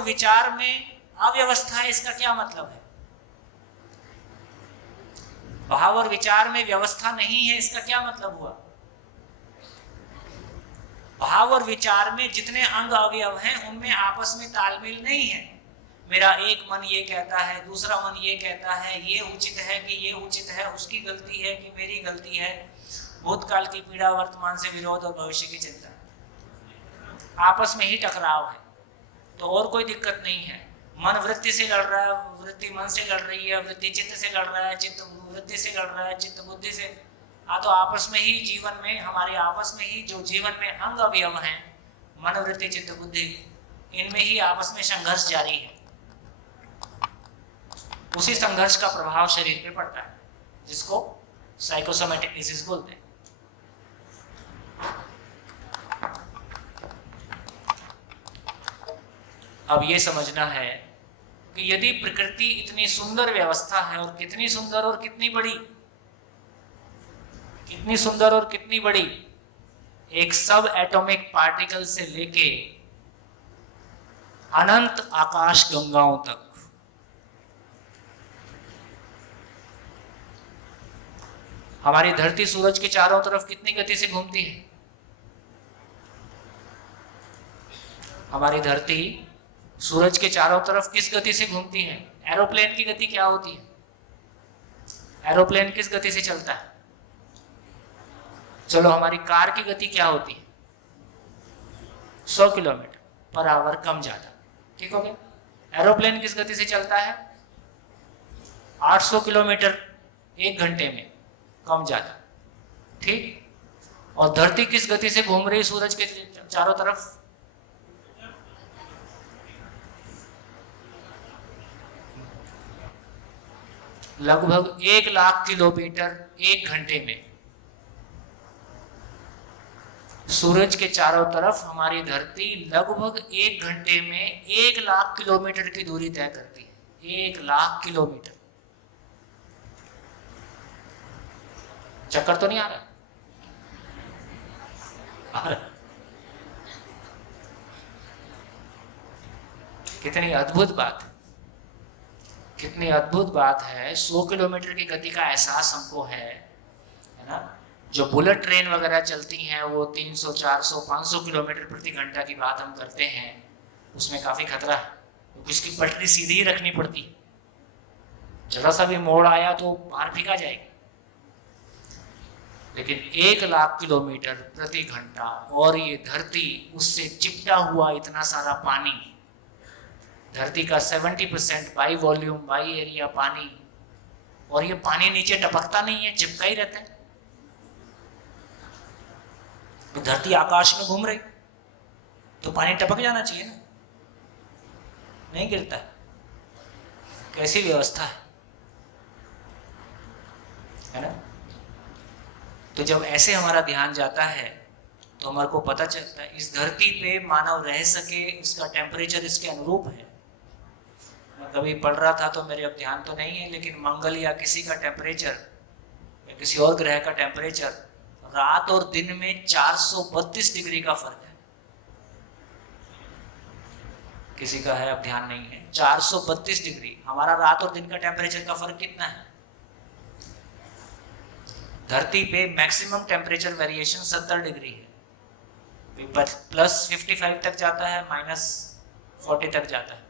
विचार में अव्यवस्था है, इसका क्या मतलब है? भाव और विचार में व्यवस्था नहीं है, इसका क्या मतलब हुआ? भाव और विचार में जितने अंग अवयव हैं उनमें आपस में तालमेल नहीं है। मेरा एक मन ये कहता है, दूसरा मन ये कहता है, ये उचित है कि ये उचित है, उसकी गलती है कि मेरी गलती है, भूतकाल की पीड़ा, वर्तमान से विरोध और भविष्य की चिंता, आपस में ही टकराव है, तो और कोई दिक्कत नहीं है। मन वृत्ति से लड़ रहा है, वृत्ति मन से लड़ रही है, वृत्ति चित्त से लड़ रहा है, चित्त वृत्ति से लड़ रहा है, चित्त बुद्धि से। तो आपस में ही जीवन में, हमारे आपस में ही जो जीवन में अंग अवयव हैं, मन वृत्ति चित्त बुद्धि, इनमें ही आपस में संघर्ष जारी है। उसी संघर्ष का प्रभाव शरीर पे पड़ता है, जिसको साइकोसोमैटिक डिसीज बोलते हैं। अब ये समझना है कि यदि प्रकृति इतनी सुंदर व्यवस्था है, और कितनी सुंदर और कितनी बड़ी, कितनी सुंदर और कितनी बड़ी, एक सब एटॉमिक पार्टिकल से लेके अनंत आकाश गंगाओं तक, हमारी धरती सूरज के चारों तरफ कितनी गति से घूमती है? हमारी धरती सूरज के चारों तरफ किस गति से घूमती है? एरोप्लेन की गति क्या होती है? एरोप्लेन किस गति से चलता है? चलो, हमारी कार की गति क्या होती है? 100 किलोमीटर पर आवर, कम ज्यादा, ठीक हो गया। एरोप्लेन किस गति से चलता है? 800 किलोमीटर 1 घंटे में, कम ज्यादा, ठीक। और धरती किस गति से घूम रही सूरज के चारों तरफ? लगभग 1 लाख किलोमीटर 1 घंटे में सूरज के चारों तरफ हमारी धरती लगभग 1 घंटे में 1 लाख किलोमीटर की दूरी तय करती है। 1 लाख किलोमीटर। चक्कर तो नहीं आ रहा? कितनी अद्भुत बात, कितनी अद्भुत बात है। 100 किलोमीटर की गति का एहसास हमको है ना। जो बुलेट ट्रेन वगैरह चलती हैं वो 300, 400, 500 किलोमीटर प्रति घंटा की बात हम करते हैं, उसमें काफी खतरा है, क्योंकि उसकी पटरी सीधी ही रखनी पड़ती, जरा सा भी मोड़ आया तो बाहर फेंका जाएगी। लेकिन 1 लाख किलोमीटर प्रति घंटा, और ये धरती, उससे चिपटा हुआ इतना सारा पानी, धरती का 70% बाई वॉल्यूम बाई एरिया पानी, और ये पानी नीचे टपकता नहीं है, चिपका ही रहता है। तो धरती आकाश में घूम रही तो पानी टपक जाना चाहिए ना, नहीं गिरता। कैसी व्यवस्था है ना। तो जब ऐसे हमारा ध्यान जाता है तो हमारे को पता चलता है इस धरती पे मानव रह सके, इसका टेम्परेचर इसके अनुरूप है। मैं कभी पढ़ रहा था तो मेरे अब ध्यान तो नहीं है, लेकिन मंगल या किसी का टेम्परेचर या किसी और ग्रह का टेम्परेचर रात और दिन में 432 डिग्री का फर्क है। किसी का है, अब ध्यान नहीं है। 432 डिग्री। हमारा रात और दिन का टेम्परेचर का फर्क कितना है? धरती पे मैक्सिमम टेम्परेचर वेरिएशन 70 डिग्री है, +55 तक जाता है, -40 तक जाता है।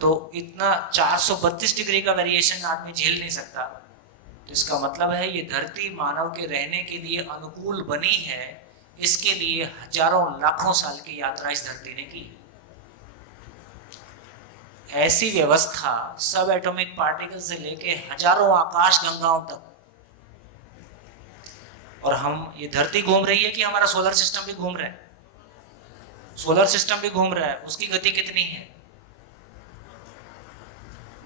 तो इतना 432 डिग्री का वेरिएशन आदमी झेल नहीं सकता। तो इसका मतलब है ये धरती मानव के रहने के लिए अनुकूल बनी है। इसके लिए हजारों लाखों साल की यात्रा इस धरती ने की। ऐसी व्यवस्था सब एटॉमिक पार्टिकल से लेके हजारों आकाश गंगाओं तक, और हम, ये धरती घूम रही है कि हमारा सोलर सिस्टम भी घूम रहा है? सोलर सिस्टम भी घूम रहा है। उसकी गति कितनी है?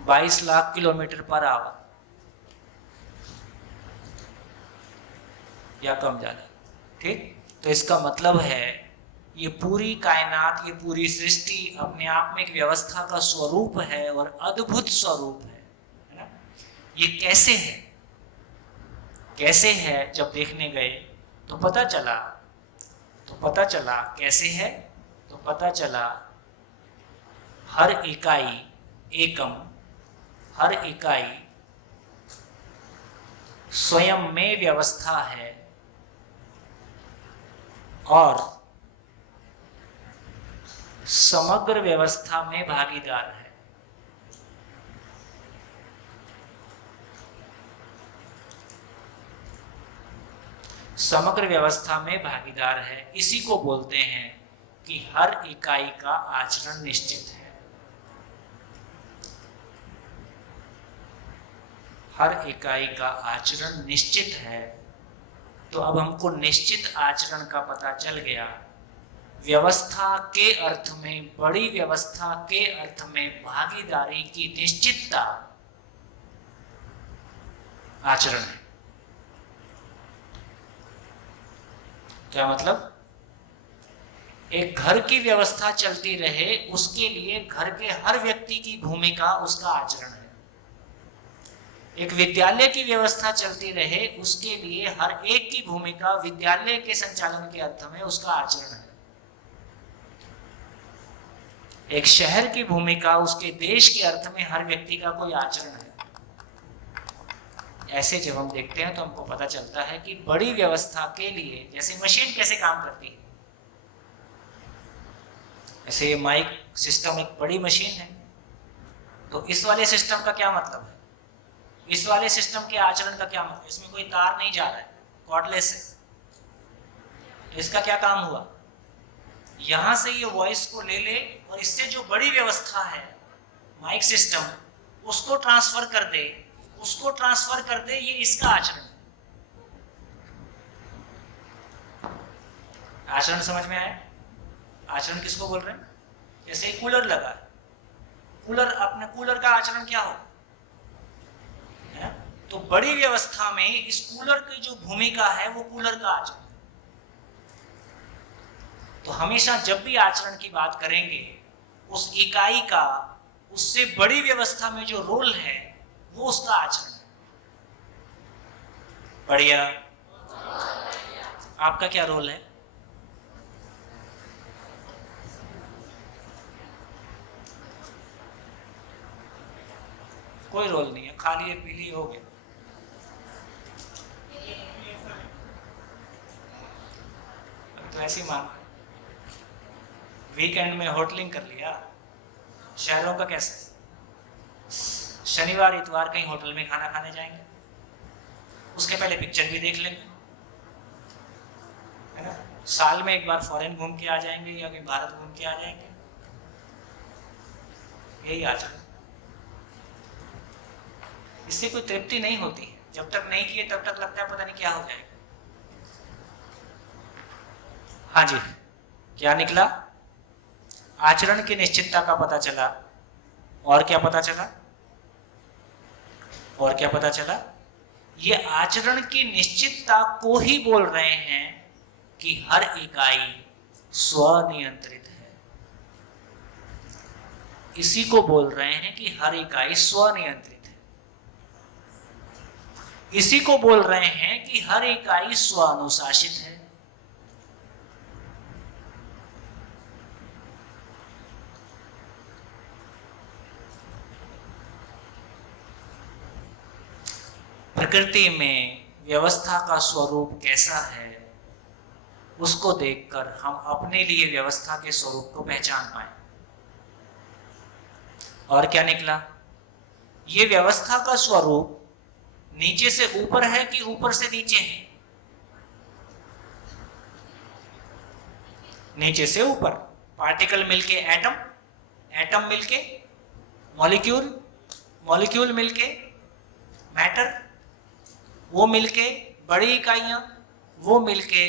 22 लाख किलोमीटर पर आवर, या कम ज्यादा, ठीक। तो इसका मतलब है ये पूरी कायनात, ये पूरी सृष्टि अपने आप में एक व्यवस्था का स्वरूप है और अद्भुत स्वरूप है ना? ये कैसे है, कैसे है? जब देखने गए तो पता चला कैसे है, तो पता चला हर इकाई, एकम, हर इकाई स्वयं में व्यवस्था है और समग्र व्यवस्था में भागीदार है। समग्र व्यवस्था में भागीदार है। इसी को बोलते हैं कि हर इकाई का आचरण निश्चित है। हर इकाई का आचरण निश्चित है। तो अब हमको निश्चित आचरण का पता चल गया। व्यवस्था के अर्थ में, बड़ी व्यवस्था के अर्थ में भागीदारी की निश्चितता आचरण है। क्या मतलब? एक घर की व्यवस्था चलती रहे, उसके लिए घर के हर व्यक्ति की भूमिका उसका आचरण है। एक विद्यालय की व्यवस्था चलती रहे, उसके लिए हर एक की भूमिका विद्यालय के संचालन के अर्थ में उसका आचरण है। एक शहर की भूमिका उसके देश के अर्थ में हर व्यक्ति का कोई आचरण है। ऐसे जब हम देखते हैं तो हमको पता चलता है कि बड़ी व्यवस्था के लिए, जैसे मशीन कैसे काम करती है, ऐसे ये माइक सिस्टम एक बड़ी मशीन है। तो इस वाले सिस्टम का क्या मतलब है? इस वाले सिस्टम के आचरण का क्या मतलब? इसमें कोई तार नहीं जा रहा है, कॉर्डलेस है। इसका क्या काम हुआ? यहां से ये वॉइस को ले ले और इससे जो बड़ी व्यवस्था है माइक सिस्टम, उसको ट्रांसफर कर दे, ये इसका आचरण है। आचरण समझ में आया? आचरण किसको बोल रहे हैं? जैसे कूलर लगा है, कूलर का आचरण क्या हो? तो बड़ी व्यवस्था में इस कूलर की जो भूमिका है वो कूलर का आचरण है। तो हमेशा जब भी आचरण की बात करेंगे, उस इकाई का उससे बड़ी व्यवस्था में जो रोल है वो उसका आचरण है। बढ़िया। आपका क्या रोल है? कोई रोल नहीं है, खाली है, पीली हो गया। तो ऐसी मान, वीकेंड में होटलिंग कर लिया। शहरों का कैसा? शनिवार इतवार कहीं होटल में खाना खाने जाएंगे, उसके पहले पिक्चर भी देख लेंगे, है ना? साल में एक बार फॉरेन घूम के आ जाएंगे या कहीं भारत घूम के आ जाएंगे। यही आचरण। इससे कोई तृप्ति नहीं होती है। जब तक नहीं किए तब तक लगता है पता नहीं क्या हो जाएगा। हाँ जी, क्या निकला? आचरण की निश्चितता का पता चला। और क्या पता चला? और क्या पता चला? ये आचरण की निश्चितता को ही बोल रहे हैं कि हर इकाई स्वनियंत्रित है। इसी को बोल रहे हैं कि हर इकाई स्वनियंत्रित है। इसी को बोल रहे हैं कि हर इकाई स्वानुशासित है। प्रकृति में व्यवस्था का स्वरूप कैसा है, उसको देखकर हम अपने लिए व्यवस्था के स्वरूप को पहचान पाए। और क्या निकला? ये व्यवस्था का स्वरूप नीचे से ऊपर है कि ऊपर से नीचे है? नीचे से ऊपर। पार्टिकल मिलके एटम, एटम मिलके मॉलिक्यूल, मॉलिक्यूल मिलके मैटर, वो मिलके बड़ी इकाइयां, वो मिलके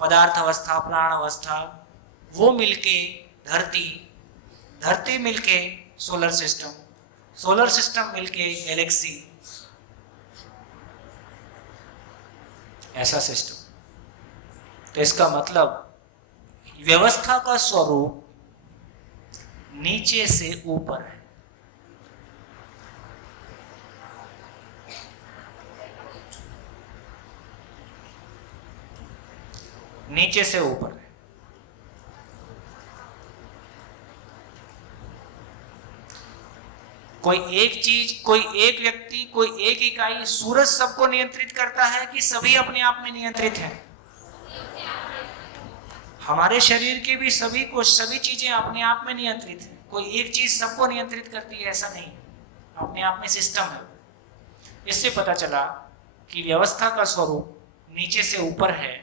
पदार्थ अवस्था, प्राण अवस्था, वो मिलके धरती, धरती मिलके सोलर सिस्टम, सोलर सिस्टम मिलके गैलेक्सी। ऐसा सिस्टम। तो इसका मतलब व्यवस्था का स्वरूप नीचे से ऊपर है। नीचे से ऊपर है। कोई एक चीज, कोई एक व्यक्ति, कोई एक इकाई, सूरज सबको नियंत्रित करता है कि सभी अपने आप में नियंत्रित हैं? हमारे शरीर के भी सभी चीजें अपने आप में नियंत्रित हैं। कोई एक चीज सबको नियंत्रित करती है ऐसा नहीं, अपने आप में सिस्टम है। इससे पता चला कि व्यवस्था का स्वरूप नीचे से ऊपर है,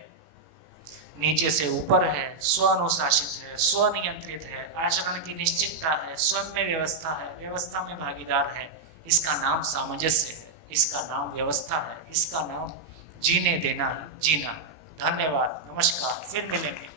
नीचे से ऊपर है, स्व अनुशासित है, स्वनियंत्रित है, आचरण की निश्चितता है, स्वयं में व्यवस्था है, व्यवस्था में भागीदार है। इसका नाम सामंजस्य है, इसका नाम व्यवस्था है, इसका नाम जीने देना, जीना। धन्यवाद, नमस्कार, फिर मिलेंगे।